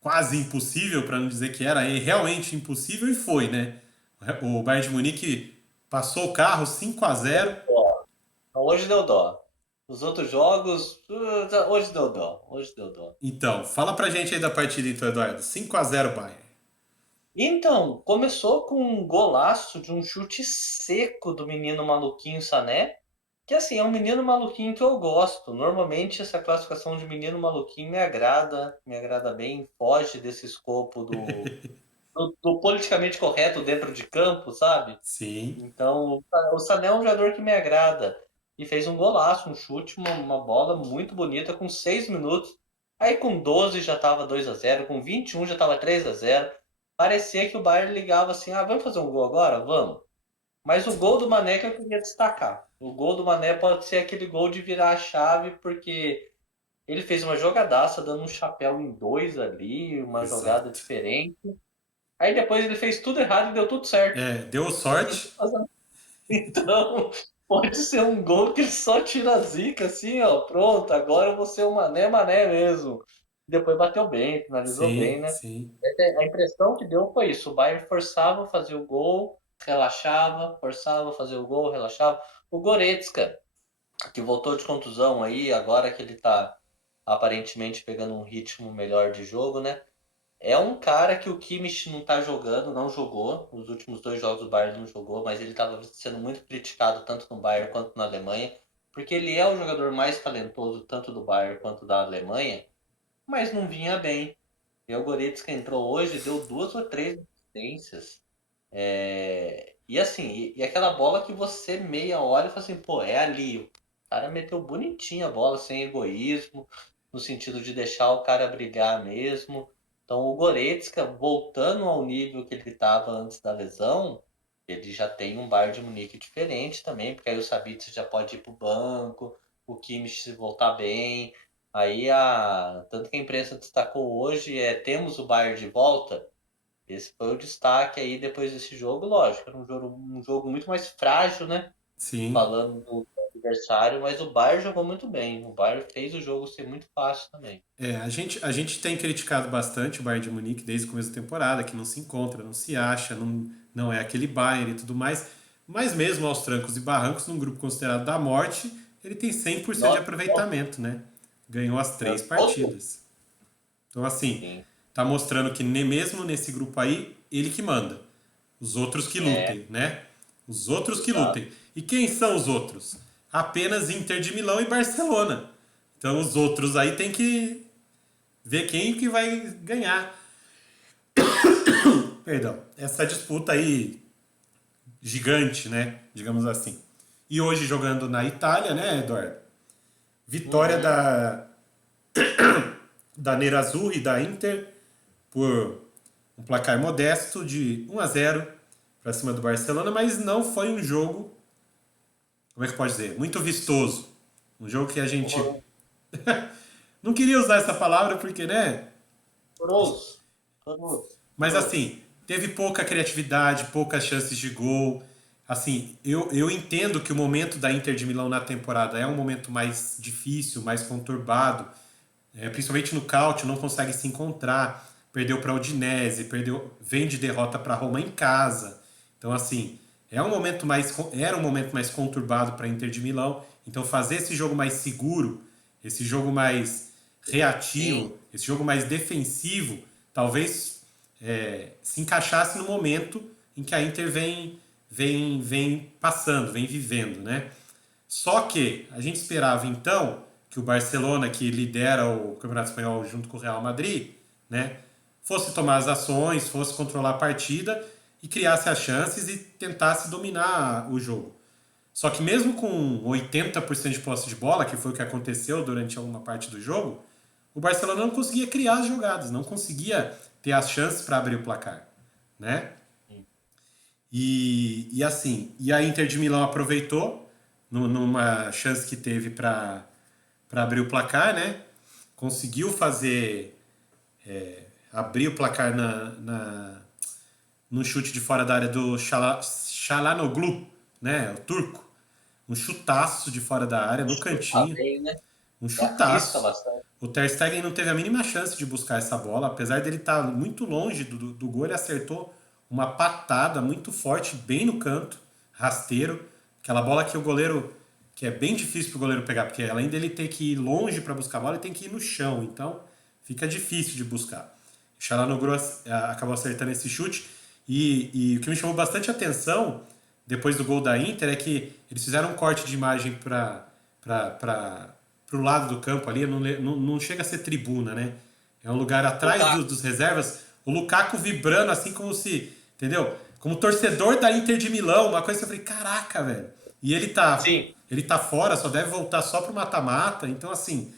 quase impossível, para não dizer que era realmente impossível, e foi, né? O Bayern de Munique passou o carro 5-0. Ó, hoje deu dó. Os outros jogos, hoje deu dó. Hoje deu dó. Então, fala pra gente aí da partida, então, Eduardo. 5-0 Bayern. Então, começou com um golaço de um chute seco do menino maluquinho Sané, que assim, é um menino maluquinho que eu gosto. Normalmente essa classificação de menino maluquinho me agrada bem, foge desse escopo do politicamente correto dentro de campo, sabe? Sim, Então, o Sané é um jogador que me agrada. E fez um golaço, um chute, uma bola muito bonita com 6 minutos. Aí com 12 já estava 2-0, com 21 já estava 3-0. Parecia que o Bayern ligava assim: ah, vamos fazer um gol agora? Vamos. Mas o gol do Mané que eu queria destacar. O gol do Mané pode ser aquele gol de virar a chave, porque ele fez uma jogadaça, dando um chapéu em dois ali, uma jogada exato. diferente. Aí depois ele fez tudo errado e deu tudo certo. Deu sorte. Então, pode ser um gol que só tira a zica, assim, ó. Pronto, agora eu vou ser o Mané Mané mesmo. Depois bateu bem, finalizou bem, Sim, né? sim. A impressão que deu foi isso. O Bayern forçava fazer o gol, relaxava, forçava fazer o gol, relaxava. O Goretzka, que voltou de contusão aí, agora que ele tá aparentemente pegando um ritmo melhor de jogo, né? É um cara que o Kimmich não tá jogando, não jogou. Nos últimos 2 jogos do Bayern não jogou, mas ele estava sendo muito criticado tanto no Bayern quanto na Alemanha, porque ele é o jogador mais talentoso tanto do Bayern quanto da Alemanha, mas não vinha bem. E o Goretzka entrou hoje, deu 2 ou 3 assistências. E assim, e aquela bola que você meia hora e fala assim, pô, é ali. O cara meteu bonitinho a bola, sem egoísmo, no sentido de deixar o cara brilhar mesmo. Então o Goretzka, voltando ao nível que ele estava antes da lesão, ele já tem um Bayern de Munique diferente também, porque aí o Sabitzer já pode ir pro banco, o Kimmich se voltar bem. Tanto que a imprensa destacou hoje temos o Bayern de volta. Esse foi o destaque aí depois desse jogo, lógico, era um jogo muito mais frágil, né? Sim. Falando do adversário, mas o Bayern jogou muito bem. O Bayern fez o jogo ser muito fácil também. A gente tem criticado bastante o Bayern de Munique desde o começo da temporada, que não se encontra, não se acha, não é aquele Bayern e tudo mais. Mas mesmo aos trancos e barrancos, num grupo considerado da morte, ele tem 100% de Nossa, aproveitamento, né? Ganhou as 3 partidas. todo. Então, assim, Sim, tá mostrando que mesmo nesse grupo aí, ele que manda. Os outros que lutem, né? Os outros que exato. lutem. E quem são os outros? Apenas Inter de Milão e Barcelona. Então os outros aí tem que ver quem que vai ganhar. Perdão. Essa disputa aí gigante, né? Digamos assim. E hoje jogando na Itália, né, Eduardo? Vitória Uhum. da Nerazzurri, da Inter, por um placar modesto de 1-0 para cima do Barcelona, mas não foi um jogo, como é que pode dizer, muito vistoso. Um jogo que a gente Horroroso. não queria usar essa palavra porque, né? Horroroso. Horroroso. Mas assim, teve pouca criatividade, poucas chances de gol. Assim, eu entendo que o momento da Inter de Milão na temporada é um momento mais difícil, mais conturbado, principalmente no Cáutio, não consegue se encontrar, perdeu para a Udinese, vem de derrota para Roma em casa. Então, assim, era um momento mais conturbado para a Inter de Milão. Então, fazer esse jogo mais seguro, esse jogo mais Sim, reativo, esse jogo mais defensivo, talvez se encaixasse no momento em que a Inter vem passando, vem vivendo, né? Só que a gente esperava então que o Barcelona, que lidera o Campeonato Espanhol junto com o Real Madrid, né, fosse tomar as ações, fosse controlar a partida e criasse as chances e tentasse dominar o jogo. Só que mesmo com 80% de posse de bola, que foi o que aconteceu durante alguma parte do jogo, o Barcelona não conseguia criar as jogadas, não conseguia ter as chances para abrir o placar, né? sim. E assim, e a Inter de Milão aproveitou numa chance que teve para abrir o placar, né? Conseguiu abrir o placar no chute de fora da área do Çalhanoğlu, né? O turco. Um chutaço de fora da área, no Tá cantinho. bem, né? Um Arrisca chutaço. bastante. O Ter Stegen não teve a mínima chance de buscar essa bola, apesar dele estar muito longe do gol, ele acertou uma patada muito forte, bem no canto, rasteiro, aquela bola que o goleiro, que é bem difícil para o goleiro pegar, porque além dele ter que ir longe para buscar a bola, ele tem que ir no chão, então fica difícil de buscar. O Çalhanoğlu acabou acertando esse chute, e o que me chamou bastante atenção depois do gol da Inter é que eles fizeram um corte de imagem para o lado do campo ali, não chega a ser tribuna, né? É um lugar atrás Lukaku. dos reservas, o Lukaku vibrando assim como se, entendeu? Como torcedor da Inter de Milão, uma coisa que eu falei, caraca, velho. E Sim. ele tá fora, só deve voltar só pro mata-mata, então assim,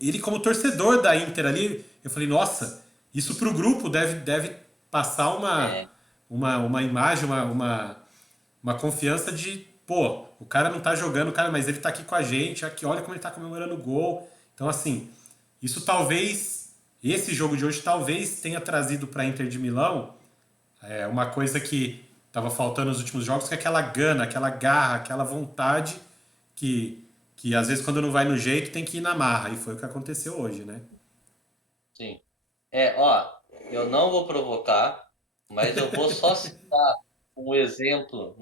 ele como torcedor da Inter ali, eu falei, nossa, isso pro grupo deve passar É. uma imagem, uma confiança de, pô, o cara não tá jogando, cara, mas ele tá aqui com a gente, aqui, olha como ele tá comemorando o gol. Então, assim, isso talvez, esse jogo de hoje talvez tenha trazido pra Inter de Milão uma coisa que tava faltando nos últimos jogos, que é aquela gana, aquela garra, aquela vontade que às vezes quando não vai no jeito tem que ir na marra. E foi o que aconteceu hoje, né? Sim. Ó, eu não vou provocar, mas eu vou só citar um exemplo,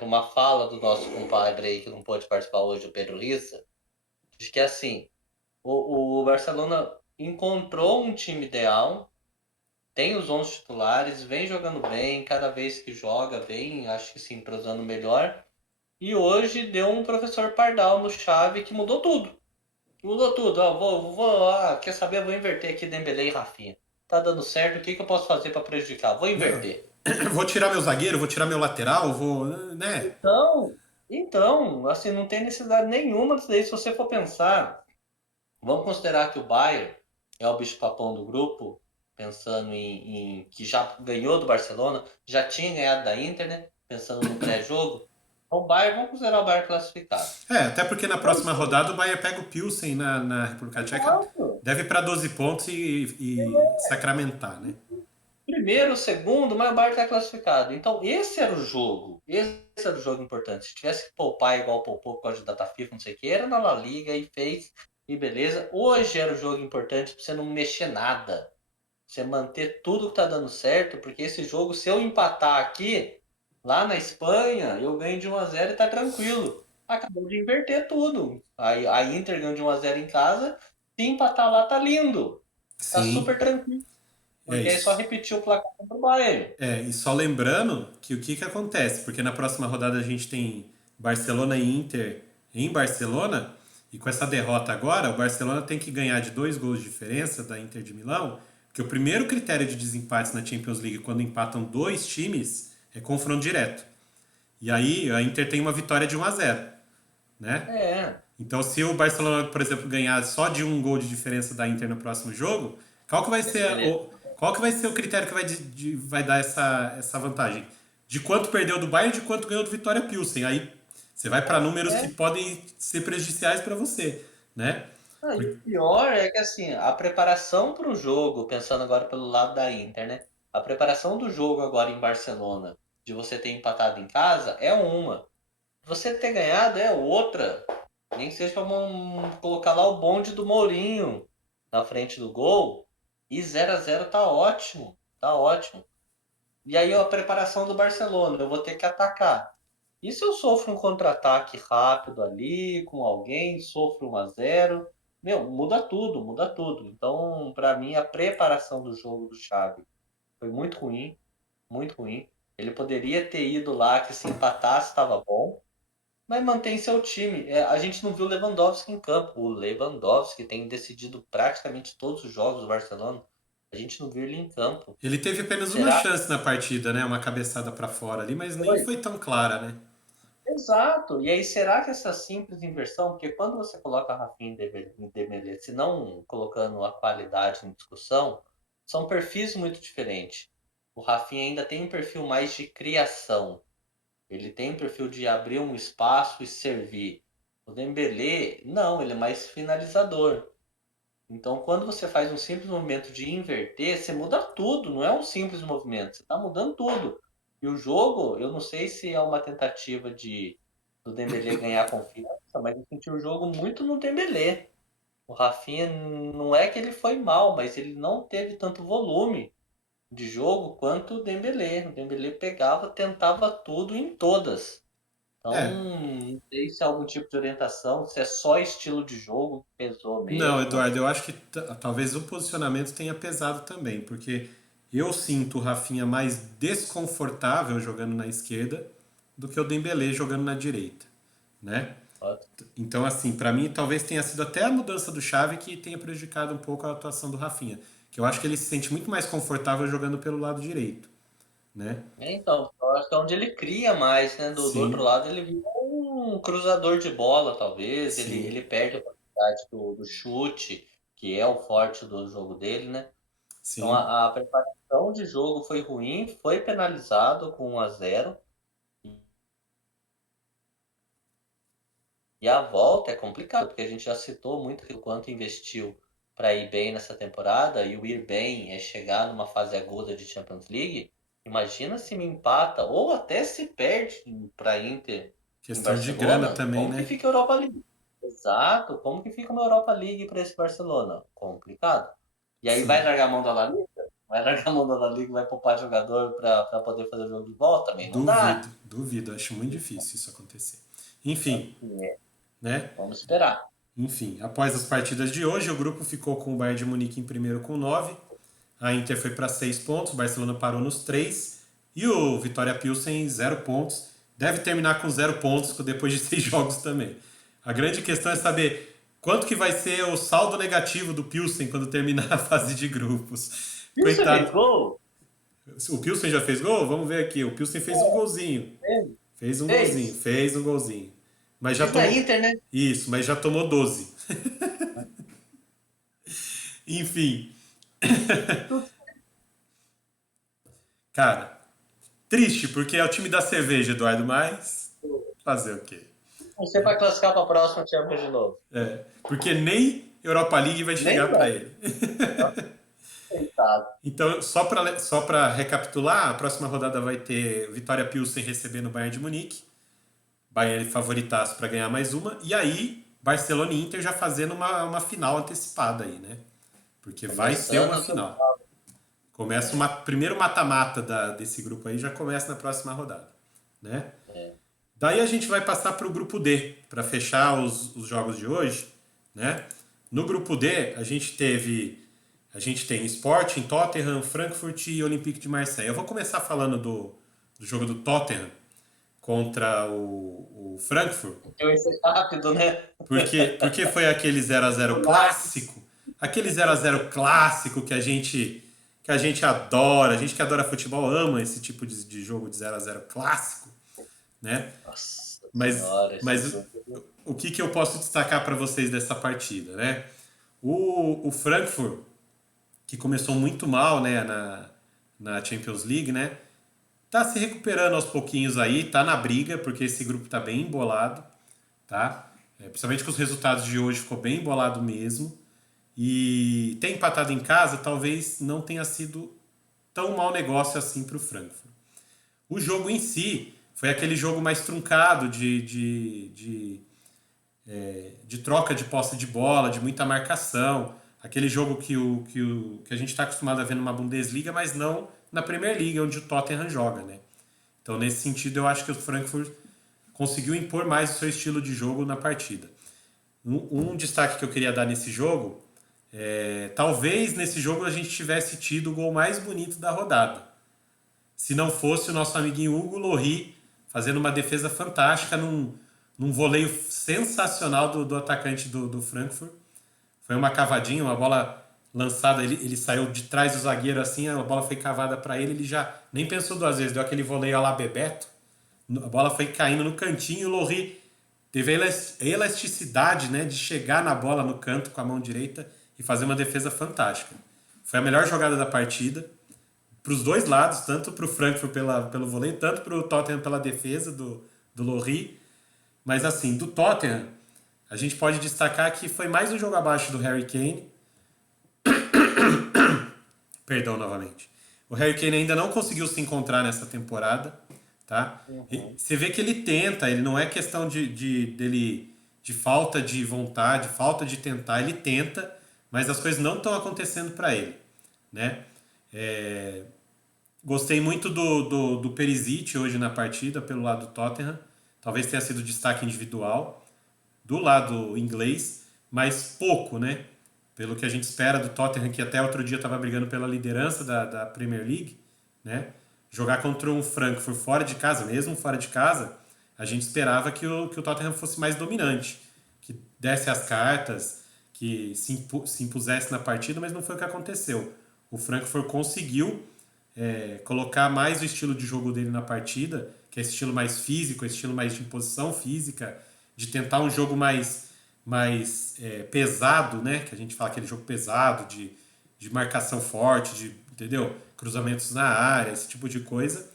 uma fala do nosso compadre aí que não pôde participar hoje, o Pedro Rissa, de que assim, o Barcelona encontrou um time ideal, tem os 11 titulares, vem jogando bem, cada vez que joga, vem, acho que se entrosando melhor, e hoje deu um professor Pardal no chave que mudou tudo. Mudou tudo, ó, quer saber? Vou inverter aqui Dembélé e Rafinha. Tá dando certo, o que que eu posso fazer para prejudicar? Vou inverter. Vou tirar meu zagueiro, vou tirar meu lateral, vou, né? Então, assim, não tem necessidade nenhuma disso daí. Se você for pensar, vamos considerar que o Bayern é o bicho-papão do grupo, pensando em que já ganhou do Barcelona, já tinha ganhado da Inter, né? Pensando no pré-jogo. Então, o Bayern, vamos considerar o Bayern classificado. Até porque na próxima rodada o Bayern pega o Pilsen na República Tcheca, Exato. deve para 12 pontos e sacramentar, né? Primeiro, segundo, mas o Bayern está classificado. Então, esse era o jogo. Esse era o jogo importante. Se tivesse que poupar igual poupou com a de data FIFA, não sei o que, era na La Liga e fez, e beleza. Hoje era o jogo importante para você não mexer nada. Você manter tudo que tá dando certo, porque esse jogo, se eu empatar aqui, lá na Espanha, eu ganho de 1-0 e tá tranquilo. Acabou de inverter tudo. A Inter ganhou de 1-0 em casa, se empatar lá, tá lindo. Tá super Sim, tranquilo. é Porque aí só isso. repetiu o placar contra o Bayern. E só lembrando que o que acontece, porque na próxima rodada a gente tem Barcelona e Inter em Barcelona, e com essa derrota agora, o Barcelona tem que ganhar de 2 gols de diferença da Inter de Milão, porque o primeiro critério de desempates na Champions League, quando empatam dois times, é confronto direto. E aí a Inter tem uma vitória de 1-0, né? É, Então, se o Barcelona, por exemplo, ganhar só de 1 gol de diferença da Inter no próximo jogo, qual que vai ser beleza. Qual que vai ser o critério que vai dar essa vantagem? De quanto perdeu do Bayern e de quanto ganhou do Vitória Pilsen. Aí você vai para números que É. podem ser prejudiciais para você, né? Ah, e o pior é que assim, a preparação para o jogo, pensando agora pelo lado da Inter, né? A preparação do jogo agora em Barcelona, de você ter empatado em casa, é uma. Você ter ganhado é outra. Nem que seja para colocar lá o bonde do Mourinho na frente do gol. E 0-0 tá ótimo. Tá ótimo. E aí a preparação do Barcelona, eu vou ter que atacar. E se eu sofro um contra-ataque rápido ali, com alguém, sofro 1-0, meu, muda tudo, muda tudo. Então, para mim, a preparação do jogo do Xavi foi muito ruim, muito ruim. Ele poderia ter ido lá, que se empatasse estava bom, mas mantém seu time. A gente não viu o Lewandowski em campo. O Lewandowski tem decidido praticamente todos os jogos do Barcelona. A gente não viu ele em campo. Ele teve apenas uma Será? chance na partida, né? Uma cabeçada para fora ali, mas nem foi tão clara, né? Exato. E aí, será que essa simples inversão, porque quando você coloca a Rafinha em Dembélé, se não colocando a qualidade em discussão, são perfis muito diferentes. O Rafinha ainda tem um perfil mais de criação. Ele tem um perfil de abrir um espaço e servir. O Dembélé, não, ele é mais finalizador. Então, quando você faz um simples movimento de inverter, você muda tudo, não é um simples movimento, você está mudando tudo. E o jogo, eu não sei se é uma tentativa de do Dembélé ganhar confiança, mas eu senti o jogo muito no Dembélé. O Rafinha não é que ele foi mal, mas ele não teve tanto volume de jogo quanto o Dembélé. O Dembélé pegava, tentava tudo em todas. Então, É. não sei se é algum tipo de orientação, se é só estilo de jogo que pesou Não, mesmo. Eduardo, eu acho que talvez o posicionamento tenha pesado também, porque eu sinto o Rafinha mais desconfortável jogando na esquerda do que o Dembélé jogando na direita, né? Então, assim, pra mim talvez tenha sido até a mudança do Xavi que tenha prejudicado um pouco a atuação do Rafinha, que eu acho que ele se sente muito mais confortável jogando pelo lado direito, né? Então, eu acho que é onde ele cria mais, né? Do outro Sim, lado, ele vira um cruzador de bola, talvez. sim, Ele perde a qualidade do chute, que é o forte do jogo dele, né? Então, sim. a preparação de jogo foi ruim, foi penalizado com 1-0. E a volta é complicado, porque a gente já citou muito o quanto investiu para ir bem nessa temporada, e o ir bem é chegar numa fase aguda de Champions League. Imagina se me empata, ou até se perde para Inter em Questão de grana Barcelona, também, como que né? fica a Europa League? Exato, como que fica uma Europa League para esse Barcelona? Complicado. E aí vai Sim. largar a mão da La Liga? Vai largar a mão da La Liga e vai poupar jogador para poder fazer o jogo de volta? Também não Duvido, dá. duvido. Acho muito difícil isso acontecer. Enfim, É, né? vamos esperar. Enfim, após as partidas de hoje, o grupo ficou com o Bayern de Munique em primeiro com 9. A Inter foi para 6 pontos, o Barcelona parou nos 3. E o Vitória Pilsen, 0 pontos. Deve terminar com 0 pontos depois de 6 jogos também. A grande questão é saber quanto que vai ser o saldo negativo do Pilsen quando terminar a fase de grupos. E você fez Coitado. gol? O Pilsen já fez gol? Vamos ver aqui. O Pilsen fez um golzinho. Fez um golzinho, Fez. fez um golzinho. Mas já Fez na tomou. Inter, né? Isso, mas já tomou 12. Enfim, Tudo. cara, triste, porque é o time da cerveja, Eduardo, mas fazer o quê? Você vai classificar para a próxima Champions de novo. É, porque nem Europa League vai Nem chegar para vai. ele. Coitado. Então, só para recapitular, a próxima rodada vai ter Vitória Pilsen recebendo o Bayern de Munique. Bayern favoritaço para ganhar mais uma. E aí, Barcelona e Inter já fazendo uma final antecipada aí, né? Porque vai ser Começando uma as final. Começa primeiro mata-mata desse grupo aí, já começa na próxima rodada, né? é, Daí a gente vai passar para o grupo D, para fechar os jogos de hoje, né? No grupo D, a gente tem Sporting, Tottenham, Frankfurt e Olympique de Marseille. Eu vou começar falando do jogo do Tottenham contra o Frankfurt, eu ia ser rápido, né? porque foi aquele 0-0 clássico, aquele 0-0 clássico que a gente adora, a gente que adora futebol ama esse tipo de jogo de 0-0 clássico, né? Nossa Mas, senhora, esse mas jogo. o que eu posso destacar para vocês dessa partida, né? O Frankfurt, que começou muito mal, né, na Champions League, né? Tá se recuperando aos pouquinhos aí, tá na briga, porque esse grupo tá bem embolado, tá? Principalmente com os resultados de hoje, ficou bem embolado mesmo. E ter empatado em casa talvez não tenha sido tão mau negócio assim para o Frankfurt. O jogo em si foi aquele jogo mais truncado de troca de posse de bola, de muita marcação. Aquele jogo que a gente está acostumado a ver numa Bundesliga, mas não na Premier League, onde o Tottenham joga, né? Então, nesse sentido, eu acho que o Frankfurt conseguiu impor mais o seu estilo de jogo na partida. Um destaque que eu queria dar nesse jogo talvez nesse jogo a gente tivesse tido o gol mais bonito da rodada. Se não fosse o nosso amiguinho Hugo Lloris fazendo uma defesa fantástica num voleio sensacional do atacante do Frankfurt. Foi uma cavadinha, uma bola lançada, ele saiu de trás do zagueiro assim, a bola foi cavada para ele já nem pensou duas vezes, deu aquele voleio a lá Bebeto, a bola foi caindo no cantinho e o Lloris teve a elasticidade, né, de chegar na bola no canto com a mão direita e fazer uma defesa fantástica. Foi a melhor jogada da partida para os dois lados, tanto para o Frankfurt pelo voleio, tanto para o Tottenham pela defesa do Lloris. Mas assim, do Tottenham, a gente pode destacar que foi mais um jogo abaixo do Harry Kane. Perdão novamente. O Harry Kane ainda não conseguiu se encontrar nessa temporada, tá? E Uhum. você vê que ele tenta, ele não é questão de falta de vontade, falta de tentar, ele tenta, mas as coisas não estão acontecendo para ele, né? É, Gostei muito do Perisic hoje na partida pelo lado do Tottenham. Talvez tenha sido destaque individual do lado inglês, mas pouco, né? Pelo que a gente espera do Tottenham, que até outro dia estava brigando pela liderança da Premier League, né? Jogar contra um Frankfurt fora de casa, mesmo fora de casa, a gente esperava que o Tottenham fosse mais dominante, que desse as cartas, que se impusesse na partida, mas não foi o que aconteceu. O Frankfurt conseguiu colocar mais o estilo de jogo dele na partida, que é esse estilo mais físico, esse estilo mais de imposição física, de tentar um jogo mais pesado, né? Que a gente fala aquele jogo pesado, de marcação forte, entendeu? Cruzamentos na área, esse tipo de coisa.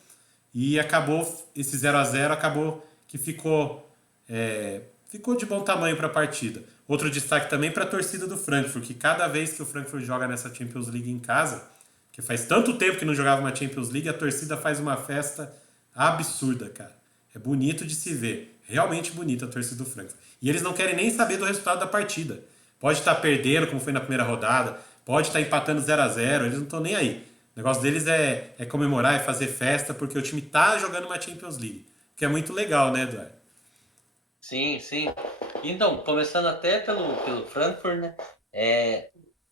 E acabou, esse 0-0 acabou que ficou de bom tamanho para a partida. Outro destaque também para a torcida do Frankfurt, que cada vez que o Frankfurt joga nessa Champions League em casa, que faz tanto tempo que não jogava uma Champions League, a torcida faz uma festa absurda, cara. É bonito de se ver. Realmente bonita a torcida do Frankfurt. E eles não querem nem saber do resultado da partida. Pode estar perdendo, como foi na primeira rodada, pode estar empatando 0-0, eles não estão nem aí. O negócio deles é comemorar, é fazer festa, porque o time tá jogando uma Champions League. Que é muito legal, né, Eduardo? Sim, sim. Então, começando até pelo Frankfurt, né? É,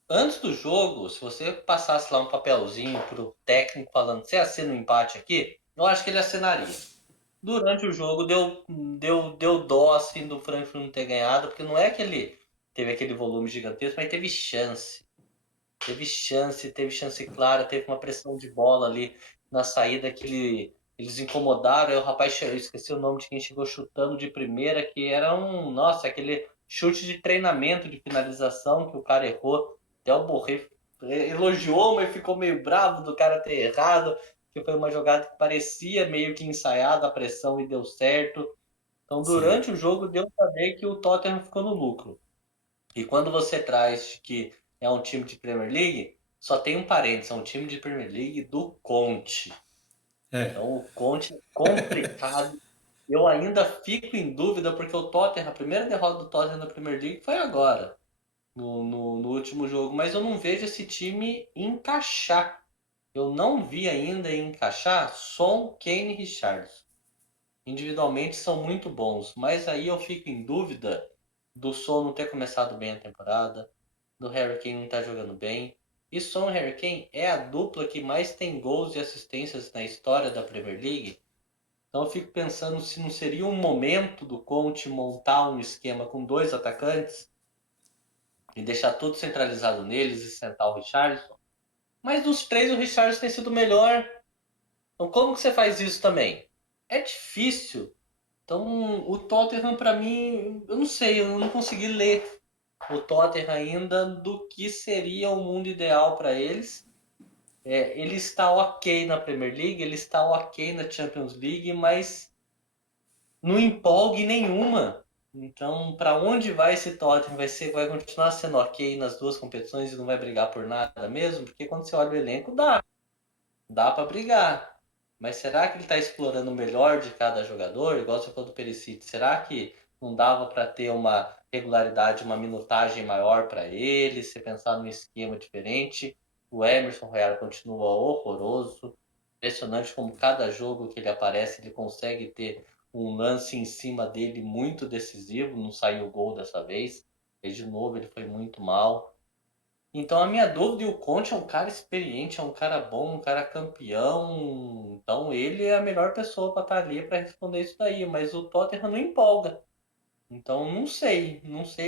antes do jogo, se você passasse lá um papelzinho pro técnico falando, você assina um empate aqui, eu acho que ele assinaria. Durante o jogo deu dó assim do Frankfurt não ter ganhado, porque não é que ele teve aquele volume gigantesco, mas teve chance. Teve chance clara, teve uma pressão de bola ali na saída que eles incomodaram. Aí o rapaz, eu esqueci o nome de quem chegou chutando de primeira, que era nossa, aquele chute de treinamento de finalização que o cara errou. Até o Borré elogiou, mas ficou meio bravo do cara ter errado, que foi uma jogada que parecia meio que ensaiada a pressão e deu certo. Então, Sim. durante o jogo, deu para ver que o Tottenham ficou no lucro. E quando você traz que é um time de Premier League, só tem um parênteses, é um time de Premier League do Conte. É. Então o Conte é complicado. Eu ainda fico em dúvida porque o Tottenham, a primeira derrota do Tottenham na Premier League foi agora, no último jogo, mas eu não vejo esse time encaixar. Eu não vi ainda encaixar Son, Kane e Richarlison. Individualmente são muito bons, mas aí eu fico em dúvida do Son não ter começado bem a temporada, do Harry Kane não estar jogando bem. E Son e Harry Kane é a dupla que mais tem gols e assistências na história da Premier League. Então eu fico pensando se não seria um momento do Conte montar um esquema com dois atacantes e deixar tudo centralizado neles e sentar o Richarlison. Mas dos três o Richarlison tem sido o melhor. Então como que você faz isso também? É difícil. Então, o Tottenham, para mim, eu não sei, eu não consegui ler. o Tottenham ainda do que seria o mundo ideal para eles. Ele está ok na Premier League, ele está ok na Champions League, mas não empolgue nenhuma. Então, para onde vai esse Tottenham? Vai continuar sendo ok nas duas competições e não vai brigar por nada mesmo? Porque quando você olha o elenco, dá para brigar. Mas será que ele está explorando o melhor de cada jogador? Igual você falou do Perisic. Será que não dava para ter uma regularidade, uma minutagem maior para ele? Se pensar num esquema diferente? O Emerson Royal continua horroroso. Impressionante como cada jogo que ele aparece, ele consegue ter um lance em cima dele muito decisivo. Não saiu o gol dessa vez. E de novo ele foi muito mal. Então a minha dúvida, e o Conte é um cara experiente, é um cara bom, um cara campeão. Então ele é a melhor pessoa para estar ali para responder isso daí. Mas o Tottenham não empolga. Então não sei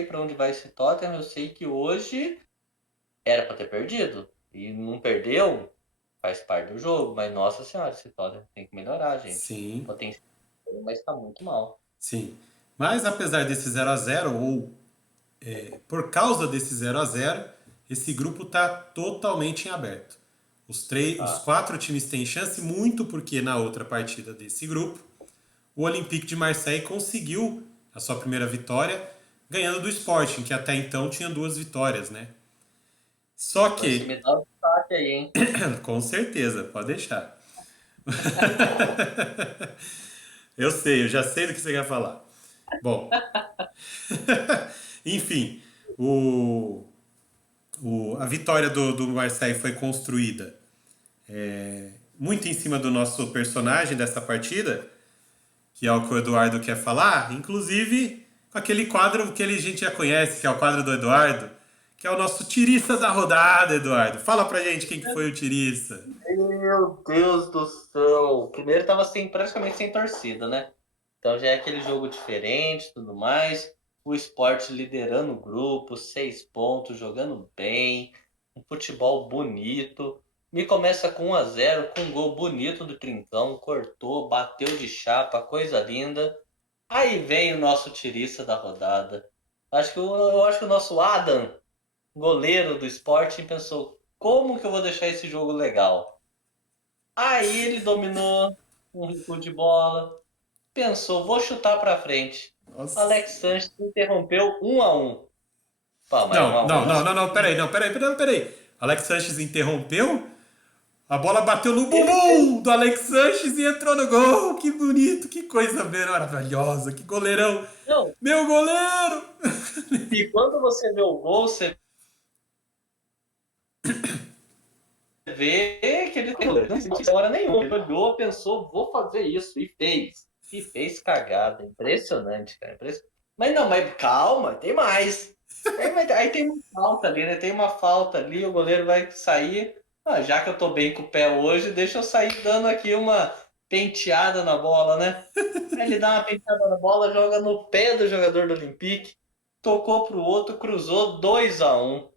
para onde vai esse Tottenham. Eu sei que hoje era para ter perdido e não perdeu, faz parte do jogo. Mas nossa senhora, esse Tottenham tem que melhorar, gente. Sim, Potencial, mas está muito mal. sim. Mas apesar desse 0-0 ou por causa desse 0-0, esse grupo está totalmente em aberto. Os Ah, quatro times têm chance, muito porque na outra partida desse grupo, o Olympique de Marseille conseguiu a sua primeira vitória, ganhando do Sporting, que até então tinha duas vitórias, né? Só você que, me dá o destaque aí, hein? com certeza, pode deixar. Eu sei, eu já sei do que você quer falar. Bom, enfim, o, a vitória do Marseille foi construída muito em cima do nosso personagem dessa partida, que é o que o Eduardo quer falar, inclusive com aquele quadro que a gente já conhece, que é o quadro do Eduardo, que é o nosso tiriça da rodada, Eduardo. Fala pra gente quem que foi o tiriça. Meu Deus do céu! Primeiro tava praticamente sem torcida, né? Então já é aquele jogo diferente, tudo mais. O Sport liderando o grupo, 6 pontos, jogando bem, um futebol bonito. Me começa com 1-0, com um gol bonito do Trincão, cortou, bateu de chapa, coisa linda. Aí vem o nosso tirista da rodada. Eu acho que o nosso Adam, goleiro do Sport, pensou: como que eu vou deixar esse jogo legal? Aí ele dominou um recuo de bola, pensou, vou chutar pra frente. Nossa. Alex Sanches interrompeu 1-1. Pá, mas um Não, a um não, não não, se não, não, peraí, não, peraí. Alex Sanches interrompeu, a bola bateu no bumbum do Alex Sanches e entrou no gol. Que bonito, que coisa maravilhosa, que goleirão. não. Meu goleiro! E quando você vê o gol, você vê que ele não sentiu hora nenhuma. Ele olhou, pensou, vou fazer isso. E fez. E fez cagada. Impressionante, cara. Mas não, mas calma, tem mais. Aí tem uma falta ali, né? Tem uma falta ali, o goleiro vai sair. Ah, já que eu tô bem com o pé hoje, deixa eu sair dando aqui uma penteada na bola, né? Aí ele dá uma penteada na bola, joga no pé do jogador do Olympique, tocou pro outro, cruzou 2-1.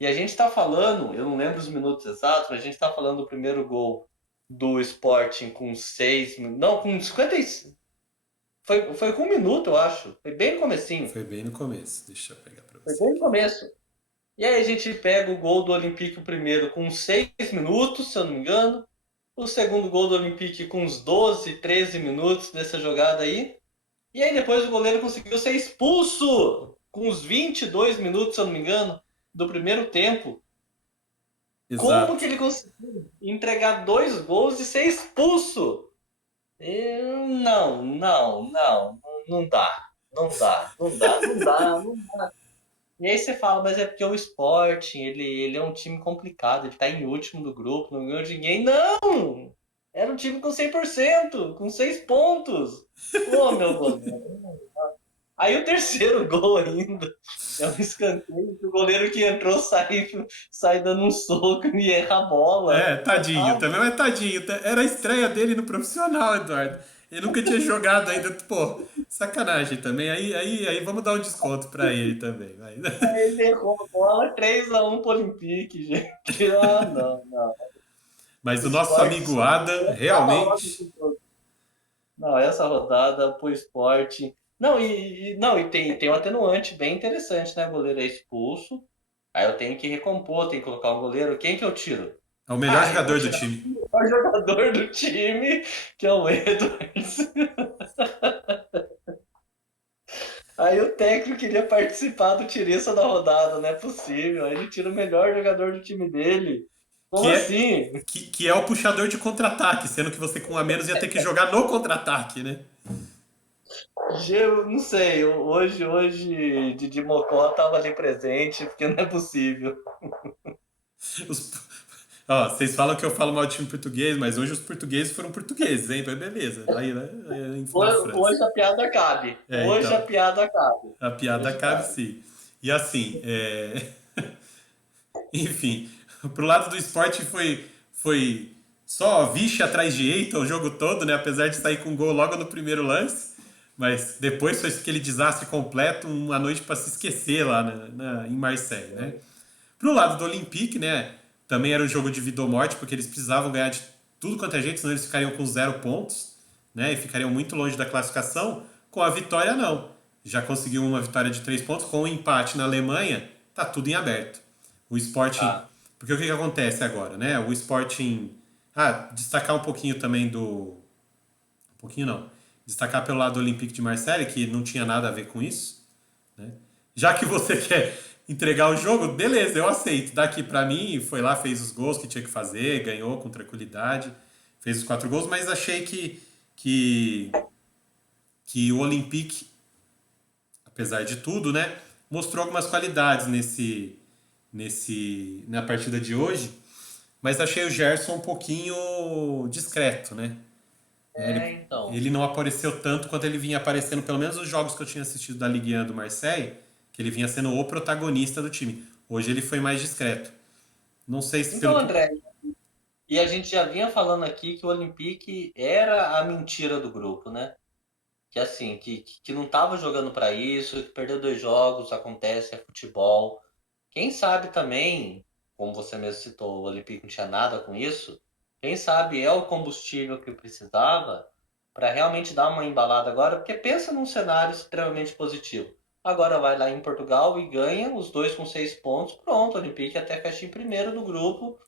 E a gente tá falando, eu não lembro os minutos exatos, mas a gente tá falando do primeiro gol do Sporting com 6 minutos. Não, com 50. Foi com 1 minuto, eu acho. Foi bem no comecinho. Foi bem no começo, deixa eu pegar pra Foi você bem no aqui. começo. E aí a gente pega o gol do Olympique o primeiro com 6 minutos, se eu não me engano. O segundo gol do Olympique com uns 12, 13 minutos dessa jogada aí. E aí depois o goleiro conseguiu ser expulso com uns 22 minutos, se eu não me engano, do primeiro tempo. Como Exato. que ele conseguiu entregar 2 gols e ser expulso? Não, não dá. Não dá. E aí você fala, mas é porque o Sporting, ele é um time complicado, ele tá em último do grupo, não ganhou de ninguém. Não! Era um time com 100%, com 6 pontos. Ô, meu goleiro. Aí o terceiro gol ainda é um escanteio que o goleiro que entrou sai dando um soco e erra a bola. Tadinho, Ah, também, mas tadinho. Era a estreia dele no profissional, Eduardo. Ele nunca tinha jogado ainda. Pô, sacanagem também. Aí vamos dar um desconto pra ele também. Vai. ele errou a bola, 3-1 pro Olympique, gente. Ah, não. Mas O o nosso Sport amigo Adam, tava ótimo realmente. esse jogo. Não, essa rodada pro Sport. Não, não, e tem um atenuante bem interessante, né? O goleiro é expulso, aí eu tenho que recompor, tenho que colocar um goleiro. Quem que eu tiro? É o melhor Ah, eu vou jogador do tirar time. o melhor jogador do time, que é o Edwards. Aí o técnico queria participar do tiriça da rodada, não é possível. Aí ele tira o melhor jogador do time dele. Como Que é, assim? que é o puxador de contra-ataque, sendo que você com um a menos ia ter que jogar no contra-ataque, né? Eu não sei, hoje Didi Mocó tava ali presente, porque não é possível. Os- ó, vocês falam que eu falo mal de time português, mas hoje os portugueses foram portugueses, hein? Mas beleza, aí né, na França. Hoje a piada cabe. É, Hoje a então, piada cabe. a piada Hoje cabe cabe. sim. E assim, enfim, pro lado do esporte foi só vixe atrás de eita o jogo todo, né? Apesar de sair com gol logo no primeiro lance. Mas depois foi aquele desastre completo, uma noite para se esquecer lá em Marseille, né? Pro lado do Olympique, né? Também era um jogo de vida ou morte, porque eles precisavam ganhar de tudo quanto é jeito, senão eles ficariam com 0 pontos, né? E ficariam muito longe da classificação. Com a vitória, não. Já conseguiu uma vitória de 3 pontos. Com o um empate na Alemanha, tá tudo em aberto. O Sporting. Ah, Porque o que acontece agora, né? O Sporting. Ah, destacar um pouquinho também do. Um pouquinho não. Destacar pelo lado do Olympique de Marseille, que não tinha nada a ver com isso, né? Já que você quer entregar o jogo, beleza, eu aceito. Daqui pra mim, foi lá, fez os gols que tinha que fazer, ganhou com tranquilidade, fez os 4 gols, mas achei que, que o Olympique, apesar de tudo, né, mostrou algumas qualidades na partida de hoje, mas achei o Gerson um pouquinho discreto, né? é, Ele, então. ele não apareceu tanto quanto ele vinha aparecendo, pelo menos os jogos que eu tinha assistido da Ligue 1 do Marseille, que ele vinha sendo o protagonista do time. Hoje ele foi mais discreto. Não sei se Então, pelo. André, e a gente já vinha falando aqui que o Olympique era a mentira do grupo, né? Que assim, que não estava jogando para isso, que perdeu 2 jogos, acontece, é futebol. Quem sabe também, como você mesmo citou, o Olympique não tinha nada com isso. Quem sabe é o combustível que precisava para realmente dar uma embalada agora, porque pensa num cenário extremamente positivo. Agora vai lá em Portugal e ganha, os dois com 6 pontos, pronto, o Olympique até fecha em primeiro do grupo,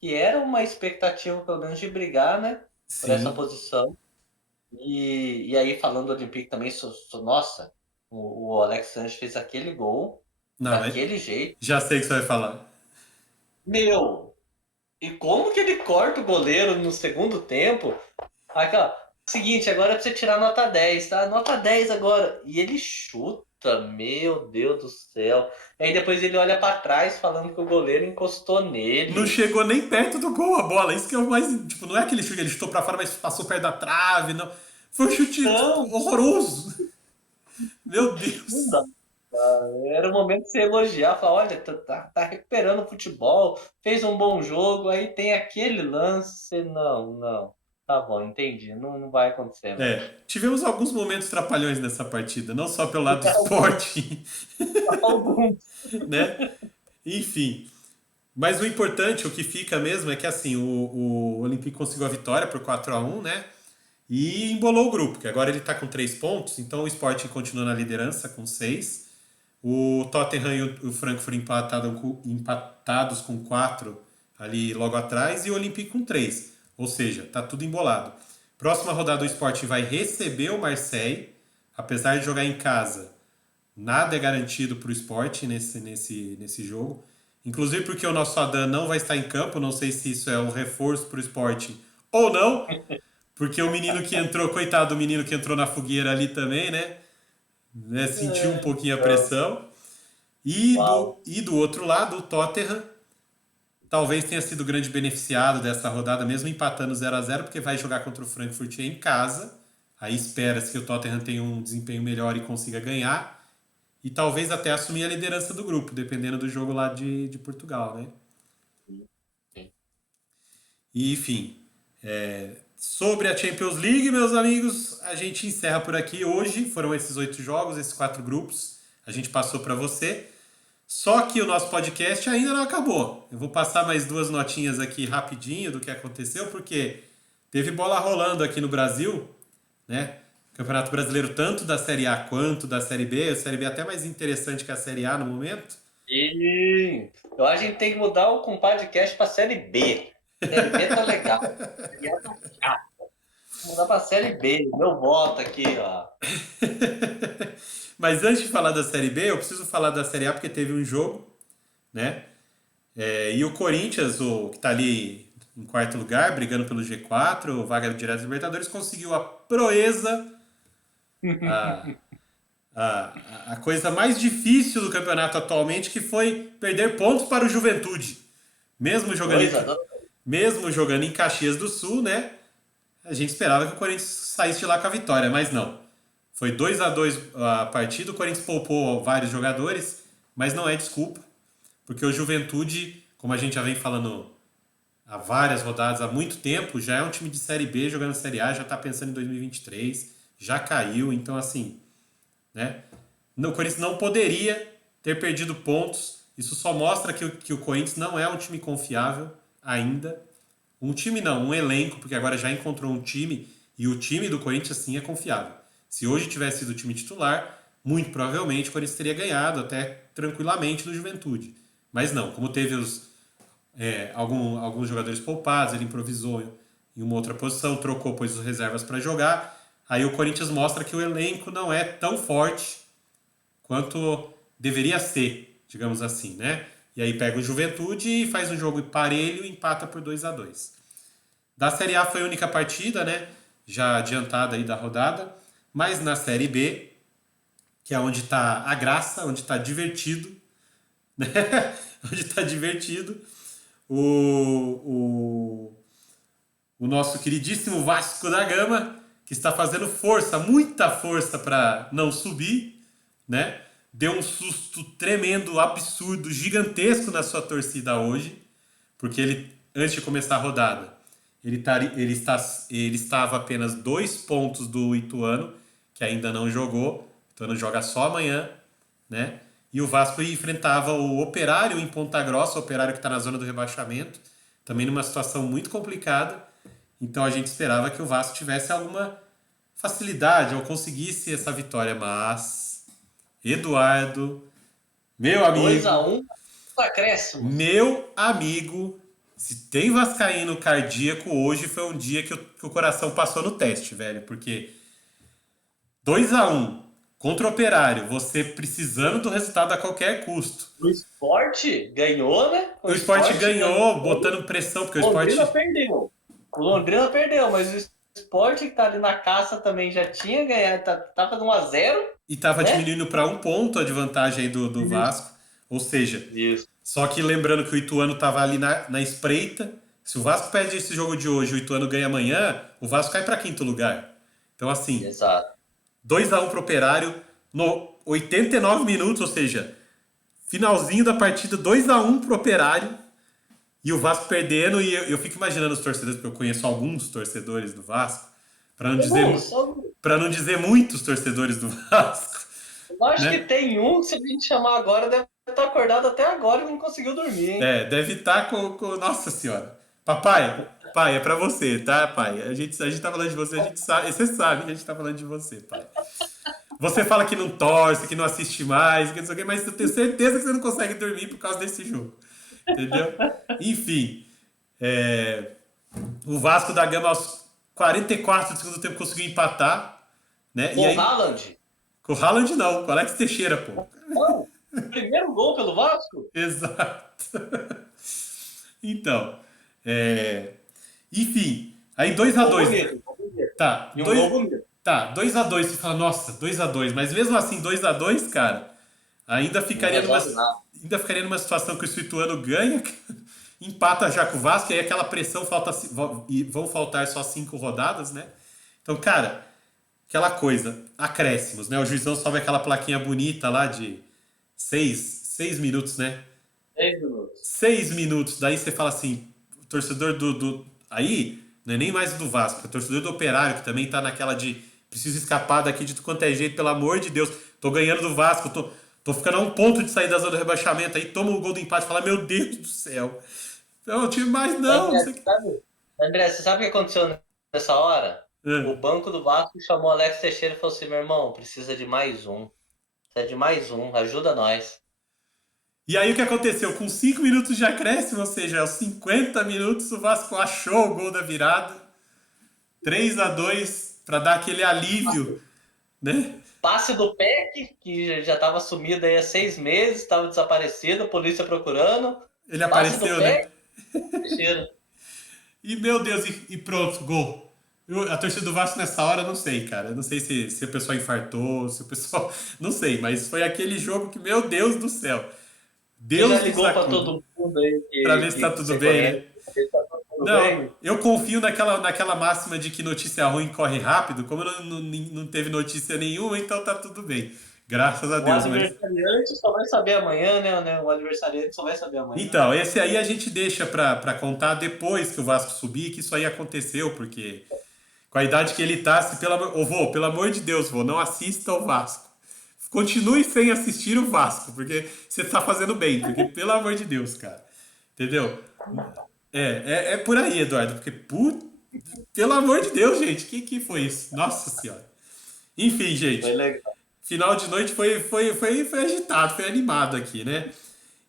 que era uma expectativa pelo menos de brigar, né, por essa Sim. posição. E aí, falando do Olympique também, nossa, o Alex Sanches fez aquele gol, Não, mas daquele jeito. já sei o que você vai falar. Meu, e como que ele corta o goleiro no segundo tempo? Aquela, seguinte, agora é pra você tirar nota 10, tá? Nota 10 agora. E ele chuta, meu Deus do céu. Aí depois ele olha pra trás falando que o goleiro encostou Não nele. chegou nem perto do gol a bola. Isso que é o mais. Tipo, não é aquele chute que ele chutou pra fora, mas passou perto da trave. Não. Foi um chute tipo, Não, horroroso. Meu não dá. Deus. Era o momento de você elogiar, falar, olha, tá recuperando o futebol, fez um bom jogo, aí tem aquele lance, não, tá bom, entendi, não vai acontecer, não. É, tivemos alguns momentos trapalhões nessa partida, não só pelo lado do esporte, Alguns. né? Enfim. Mas o importante, o que fica mesmo, é que assim, o Olympique conseguiu a vitória por 4-1, né? E embolou o grupo, que agora ele tá com 3 pontos, então o Sporting continua na liderança com 6. O Tottenham e o Frankfurt empatados com 4 ali logo atrás e o Olympique com 3. Ou seja, tá tudo embolado. Próxima rodada o Sporting vai receber o Marseille, apesar de jogar em casa. Nada é garantido para o Sporting nesse jogo. Inclusive porque o nosso Adam não vai estar em campo, não sei se isso é um reforço para o Sporting ou não, porque o menino que entrou, coitado do menino que entrou na fogueira ali também, né, sentiu um É, pouquinho a então, pressão. E do outro lado, o Tottenham talvez tenha sido o grande beneficiado dessa rodada, mesmo empatando 0-0, porque vai jogar contra o Frankfurt em casa. Aí espera-se que o Tottenham tenha um desempenho melhor e consiga ganhar. E talvez até assumir a liderança do grupo, dependendo do jogo lá de Portugal, né? sim. E, enfim, sobre a Champions League, meus amigos, a gente encerra por aqui hoje. Foram esses 8 jogos, esses 4 grupos. A gente passou para você. Só que o nosso podcast ainda não acabou. Eu vou passar mais 2 notinhas aqui rapidinho do que aconteceu, porque teve bola rolando aqui no Brasil, né? Campeonato Brasileiro, tanto da Série A quanto da Série B. A Série B é até mais interessante que a Série A no momento. E eu acho que a gente tem que mudar o compadre cash pra Série B. Série B tá legal. Série A tá chato. Vamos mudar pra Série B. Meu voto aqui, ó. Mas antes de falar da Série B, eu preciso falar da Série A porque teve um jogo, né? E o Corinthians, que está ali em quarto lugar, brigando pelo G4, vaga direto da Libertadores, conseguiu a proeza, a, a coisa mais difícil do campeonato atualmente, que foi perder pontos para o Juventude. Mesmo jogando, Dois a em, dois. mesmo jogando em Caxias do Sul, né? A gente esperava que o Corinthians saísse de lá com a vitória, mas não. Foi 2-2 a partida, o Corinthians poupou vários jogadores, mas não é desculpa, porque o Juventude, como a gente já vem falando há várias rodadas, há muito tempo, já é um time de Série B jogando Série A, já está pensando em 2023, já caiu, então assim, né? O Corinthians não poderia ter perdido pontos, isso só mostra que o Corinthians não é um time confiável ainda. Um time não, um elenco, porque agora já encontrou um time e o time do Corinthians sim é confiável. Se hoje tivesse sido o time titular, muito provavelmente o Corinthians teria ganhado até tranquilamente do Juventude. Mas não, como teve alguns jogadores poupados, ele improvisou em uma outra posição, trocou, pôs os reservas para jogar. Aí o Corinthians mostra que o elenco não é tão forte quanto deveria ser, digamos assim, né? E aí pega o Juventude e faz um jogo parelho e empata por 2-2. Da Série A foi a única partida, né? Já adiantada aí da rodada. Mas na Série B, que é onde está a graça, onde está divertido, né? Onde está divertido, o, o nosso queridíssimo Vasco da Gama, que está fazendo força, muita força para não subir, né? Deu um susto tremendo, absurdo, gigantesco na sua torcida hoje, porque ele, antes de começar a rodada, ele estava apenas 2 pontos do Ituano, que ainda não jogou. O Ituano joga só amanhã, né? E o Vasco enfrentava o Operário em Ponta Grossa, o Operário que está na zona do rebaixamento, também numa situação muito complicada. Então a gente esperava que o Vasco tivesse alguma facilidade ou conseguisse essa vitória, mas Eduardo, meu Dois a amigo, um, acréscimos. meu amigo, se tem vascaíno cardíaco, hoje foi um dia que o coração passou no teste, velho, porque 2-1 contra o Operário, você precisando do resultado a qualquer custo. O esporte ganhou, né? O Sport ganhou, botando pressão, porque o O Sport Londrina perdeu. O Londrina perdeu, mas o Sport que tá ali na caça também já tinha ganhado, tava no 1-0, estava né? diminuindo para 1 ponto a de vantagem aí do Isso. Vasco. Ou seja, Isso. só que lembrando que o Ituano estava ali na espreita. Se o Vasco perde esse jogo de hoje e o Ituano ganha amanhã, o Vasco cai para quinto lugar. Então, assim, Exato. 2-1 pro Operário no 89 minutos, ou seja, finalzinho da partida, 2-1 pro Operário. E o Vasco perdendo, e eu fico imaginando os torcedores, porque eu conheço alguns torcedores do Vasco, para não dizer, Alguns, alguns. para não dizer muitos torcedores do Vasco, Eu acho que né? tem um, se a gente chamar agora, deve estar acordado até agora e não conseguiu dormir, hein? Deve estar com. Nossa Senhora. Papai, pai, é pra você, tá, pai? A gente tá falando de você, a gente sabe. Você sabe que a gente tá falando de você, pai. Você fala que não torce, que não assiste mais, que não sei o quê, mas eu tenho certeza que você não consegue dormir por causa desse jogo. Entendeu? Enfim. é, O Vasco da Gama aos 44 do segundo tempo conseguiu empatar, né? E O aí. Haaland. Com o Haaland não, com o Alex Teixeira, pô. Não, primeiro gol pelo Vasco? Exato. Então, é, enfim, aí 2 a Gol 2 bonito, gol bonito. Tá, E um gol bonito. 2-2 você fala, nossa, 2-2 mas mesmo assim 2-2 cara, ainda Não ficaria numa resolve nada. ainda ficaria numa situação que o Ituano ganha, empata já com o Vasco, e aí aquela pressão e vão faltar só 5 rodadas, né? Então, cara, aquela coisa, acréscimos, né? O juizão sobe aquela plaquinha bonita lá de 6 minutos, né? 10 minutos. 6 minutos. Daí você fala assim, o torcedor aí, não é nem mais do Vasco, é o torcedor do Operário, que também tá naquela de preciso escapar daqui de quanto é jeito, pelo amor de Deus. Tô ganhando do Vasco, tô ficando a 1 ponto de sair da zona do rebaixamento. Aí toma o gol do empate e fala, meu Deus do céu. Não, time mais não. André, Não sei o você que. sabe, André, você sabe o que aconteceu nessa hora? O banco do Vasco chamou Alex Teixeira e falou assim: meu irmão, precisa de mais um. Precisa de mais um, ajuda nós. E aí o que aconteceu? Com 5 minutos de acréscimo, ou seja, aos 50 minutos, o Vasco achou o gol da virada. 3-2 para dar aquele alívio, né? Passe do PEC, que já estava sumido aí há 6 meses, estava desaparecido, a polícia procurando. Ele Passe do apareceu, né? PEC, Teixeira. E meu Deus, e pronto, gol. A torcida do Vasco nessa hora, não sei, cara. Não sei se o pessoal infartou, se o pessoal. Não sei, mas foi aquele jogo que, meu Deus do céu. Você já Deus nos ligou para acuda. todo mundo aí Pra que, ver se que, tá que tudo você bem, conhece? né? Pra ver se tá tudo Não, bem? eu confio naquela máxima de que notícia ruim corre rápido. Como não teve notícia nenhuma, então tá tudo bem. Graças a O Deus, mas. aniversariante só vai saber amanhã, né? O aniversariante só vai saber amanhã. Então, esse aí a gente deixa pra contar depois que o Vasco subir, que isso aí aconteceu, porque com a idade que ele tá, se ô vô, pelo amor de Deus, vô, não assista o Vasco. Continue sem assistir o Vasco, porque você tá fazendo bem, porque pelo amor de Deus, cara. Entendeu? É por aí, Eduardo, porque pelo amor de Deus, gente, que foi isso? Nossa Senhora. Enfim, Foi gente, legal. final de noite foi agitado, foi animado aqui, né?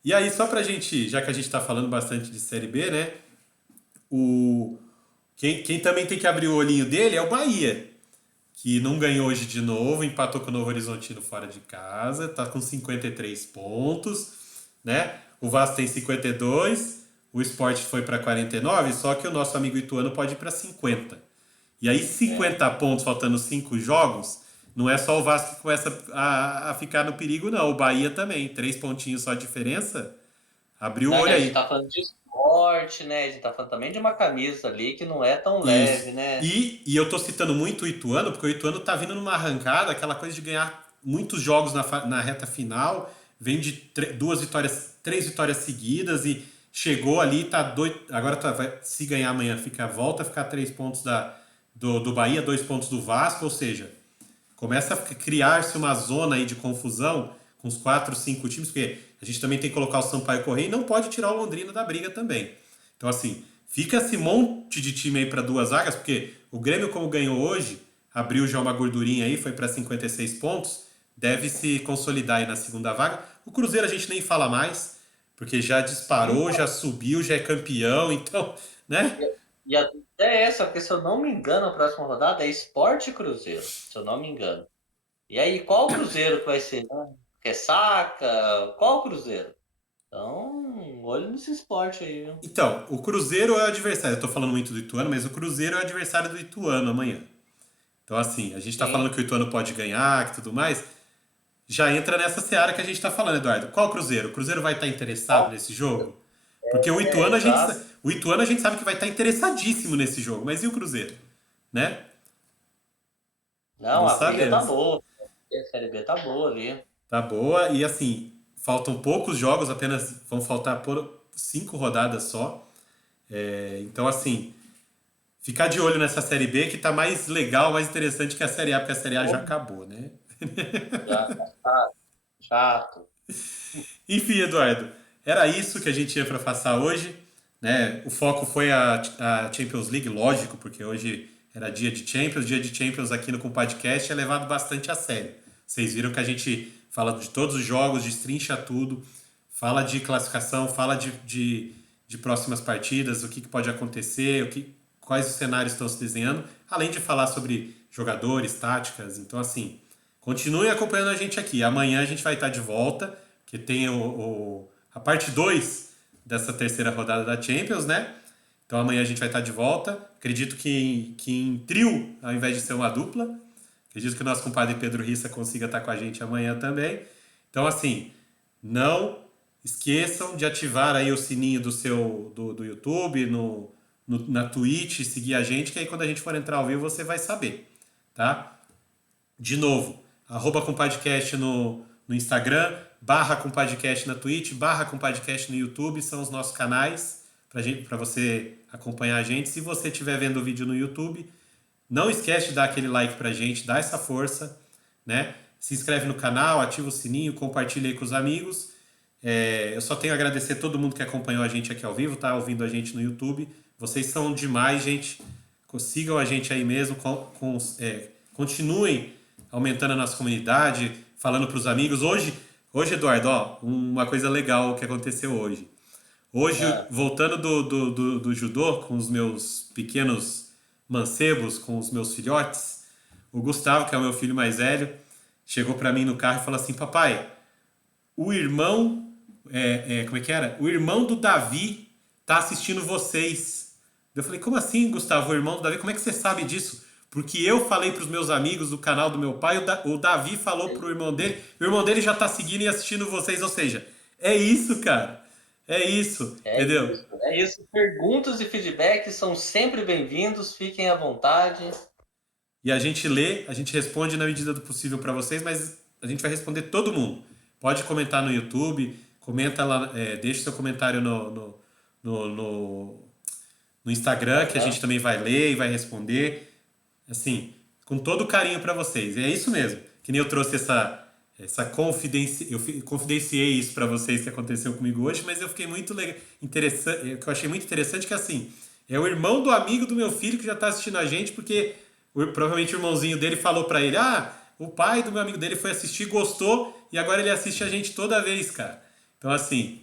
E aí, só pra gente, já que a gente tá falando bastante de Série B, né? O, quem também tem que abrir o olhinho dele é o Bahia, que não ganhou hoje de novo, empatou com o Novo Horizontino fora de casa, tá com 53 pontos, né? O Vasco tem 52, o Sport foi para 49, só que o nosso amigo Ituano pode ir para 50. E aí, É. 50 pontos, faltando 5 jogos, não é só o Vasco que começa a ficar no perigo, não. O Bahia também, 3 pontinhos só de diferença. Abriu o Não, que olho a gente aí. tá falando de esporte, né? A gente tá falando também de uma camisa ali que não é tão Isso. leve, né? E eu tô citando muito o Ituano, porque o Ituano tá vindo numa arrancada, aquela coisa de ganhar muitos jogos na reta final, vem de 3 vitórias seguidas e chegou ali, tá doido. Agora se ganhar amanhã, volta a ficar 3 pontos do Bahia, 2 pontos do Vasco, ou seja, começa a criar-se uma zona aí de confusão com os 4, 5 times, porque a gente também tem que colocar o Sampaio Corrêa e não pode tirar o Londrina da briga também. Então, assim, fica esse monte de time aí para 2 vagas, porque o Grêmio, como ganhou hoje, abriu já uma gordurinha aí, foi para 56 pontos, deve se consolidar aí na segunda vaga. O Cruzeiro a gente nem fala mais, porque já disparou, já Então, subiu, já é campeão, então, né? e a dúvida é essa, porque se eu não me engano, a próxima rodada é Sport e Cruzeiro, se eu não me engano. E aí, qual Cruzeiro que vai ser, né? Que é Saca? Qual Cruzeiro? Então, olho nesse esporte aí, viu? Então, o Cruzeiro é o adversário. Eu tô falando muito do Ituano, mas o Cruzeiro é o adversário do Ituano amanhã. Então, assim, a gente tá Sim. falando que o Ituano pode ganhar, que tudo mais. Já entra nessa seara que a gente tá falando, Eduardo. Qual Cruzeiro? O Cruzeiro vai estar interessado Qual nesse jogo? Porque o é, Ituano a gente, exato. o Ituano a gente sabe que vai estar interessadíssimo nesse jogo. Mas e o Cruzeiro? Né? Não, Não a briga tá sabemos. boa. A Série B tá boa ali. Tá boa. E assim, faltam poucos jogos, apenas vão faltar por 5 rodadas só. Então, assim, ficar de olho nessa Série B que tá mais legal, mais interessante que a Série A, porque a Série A já acabou, né? Já tá chato. Chato. Enfim, Eduardo, era isso que a gente ia para passar hoje, né? O foco foi a Champions League, lógico, porque hoje era dia de Champions aqui no Com Podcast é levado bastante a sério. Vocês viram que a gente fala de todos os jogos, destrincha tudo, fala de classificação, fala de próximas partidas, o que pode acontecer, quais os cenários estão se desenhando, além de falar sobre jogadores, táticas. Então, assim, continue acompanhando a gente aqui. Amanhã a gente vai estar de volta, que tem a parte 2 dessa terceira rodada da Champions, né? Então amanhã a gente vai estar de volta. Acredito que em trio, ao invés de ser uma dupla. Acredito que o nosso compadre Pedro Rissa consiga estar com a gente amanhã também. Então, assim, não esqueçam de ativar aí o sininho do YouTube, na Twitch, seguir a gente, que aí quando a gente for entrar ao vivo você vai saber, tá? De novo, @compadcast no Instagram, /compadcast na Twitch, /compadcast no YouTube, são os nossos canais para você acompanhar a gente. Se você estiver vendo o vídeo no YouTube, não esquece de dar aquele like pra gente, dá essa força, né? Se inscreve no canal, ativa o sininho, compartilha aí com os amigos. Eu só tenho a agradecer a todo mundo que acompanhou a gente aqui ao vivo, tá ouvindo a gente no YouTube. Vocês são demais, gente. sigam a gente aí mesmo, continuem aumentando a nossa comunidade, falando para os amigos. Hoje, Eduardo, ó, uma coisa legal que aconteceu hoje. Hoje, Ah, voltando do judô, com os meus pequenos mancebos, com os meus filhotes, o Gustavo, que é o meu filho mais velho, chegou para mim no carro e falou assim: Papai, o irmão, como é que era? O irmão do Davi tá assistindo vocês. Eu falei: como assim, Gustavo, o irmão do Davi? Como é que você sabe disso? Porque eu falei para os meus amigos do canal do meu pai, o Davi falou pro irmão dele já tá seguindo e assistindo vocês. Ou seja, é isso, cara. É isso, é entendeu? isso, é isso. Perguntas e feedbacks são sempre bem-vindos, fiquem à vontade. E a gente lê, a gente responde na medida do possível para vocês, mas a gente vai responder todo mundo. Pode comentar no YouTube, comenta lá, deixa seu comentário no, no, no Instagram, que a gente também vai ler e vai responder. Assim, com todo carinho para vocês. E é isso mesmo. Que nem eu trouxe essa confidência, confidenciei isso para vocês que aconteceu comigo hoje, mas eu fiquei muito interessante, o que eu achei muito interessante é que assim, é o irmão do amigo do meu filho que já tá assistindo a gente, porque provavelmente o irmãozinho dele falou para ele: "Ah, o pai do meu amigo dele foi assistir, gostou e agora ele assiste a gente toda vez, cara". Então assim,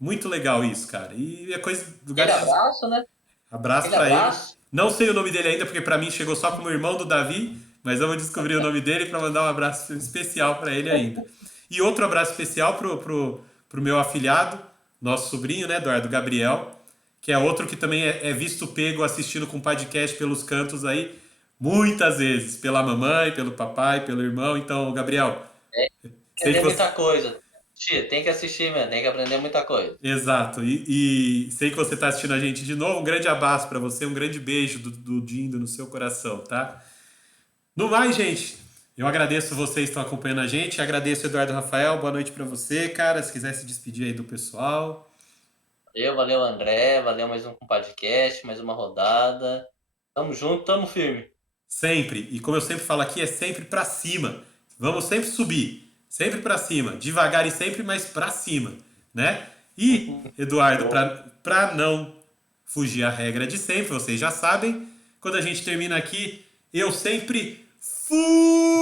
muito legal isso, cara. E é coisa do Aquele gato. abraço, né? Abraço Aquele pra ele. abraço. Não sei o nome dele ainda, porque pra mim chegou só como irmão do Davi, mas eu vou descobrir o nome dele pra mandar um abraço especial pra ele ainda. E outro abraço especial pro meu afilhado, nosso sobrinho, né, Eduardo Gabriel, que é outro que também é visto pego assistindo com podcast pelos cantos aí, muitas vezes, pela mamãe, pelo papai, pelo irmão. Então, Gabriel, sei que Aprender você. muita coisa. Tem que assistir, mano. Tem que aprender muita coisa. Exato. E sei que você está assistindo a gente de novo. Um grande abraço para você, um grande beijo do Dindo no seu coração, tá? No mais, gente, eu agradeço vocês que estão acompanhando a gente. Agradeço, Eduardo Rafael. Boa noite para você, cara. Se quiser se despedir aí do pessoal. Valeu, André. Valeu mais um podcast, mais uma rodada. Tamo junto, tamo firme. Sempre. E como eu sempre falo aqui, é sempre para cima. Vamos sempre subir. Sempre para cima. Devagar e sempre, mas para cima, né? E, Eduardo, Boa. para não fugir à regra de sempre, vocês já sabem, quando a gente termina aqui, eu sempre fui!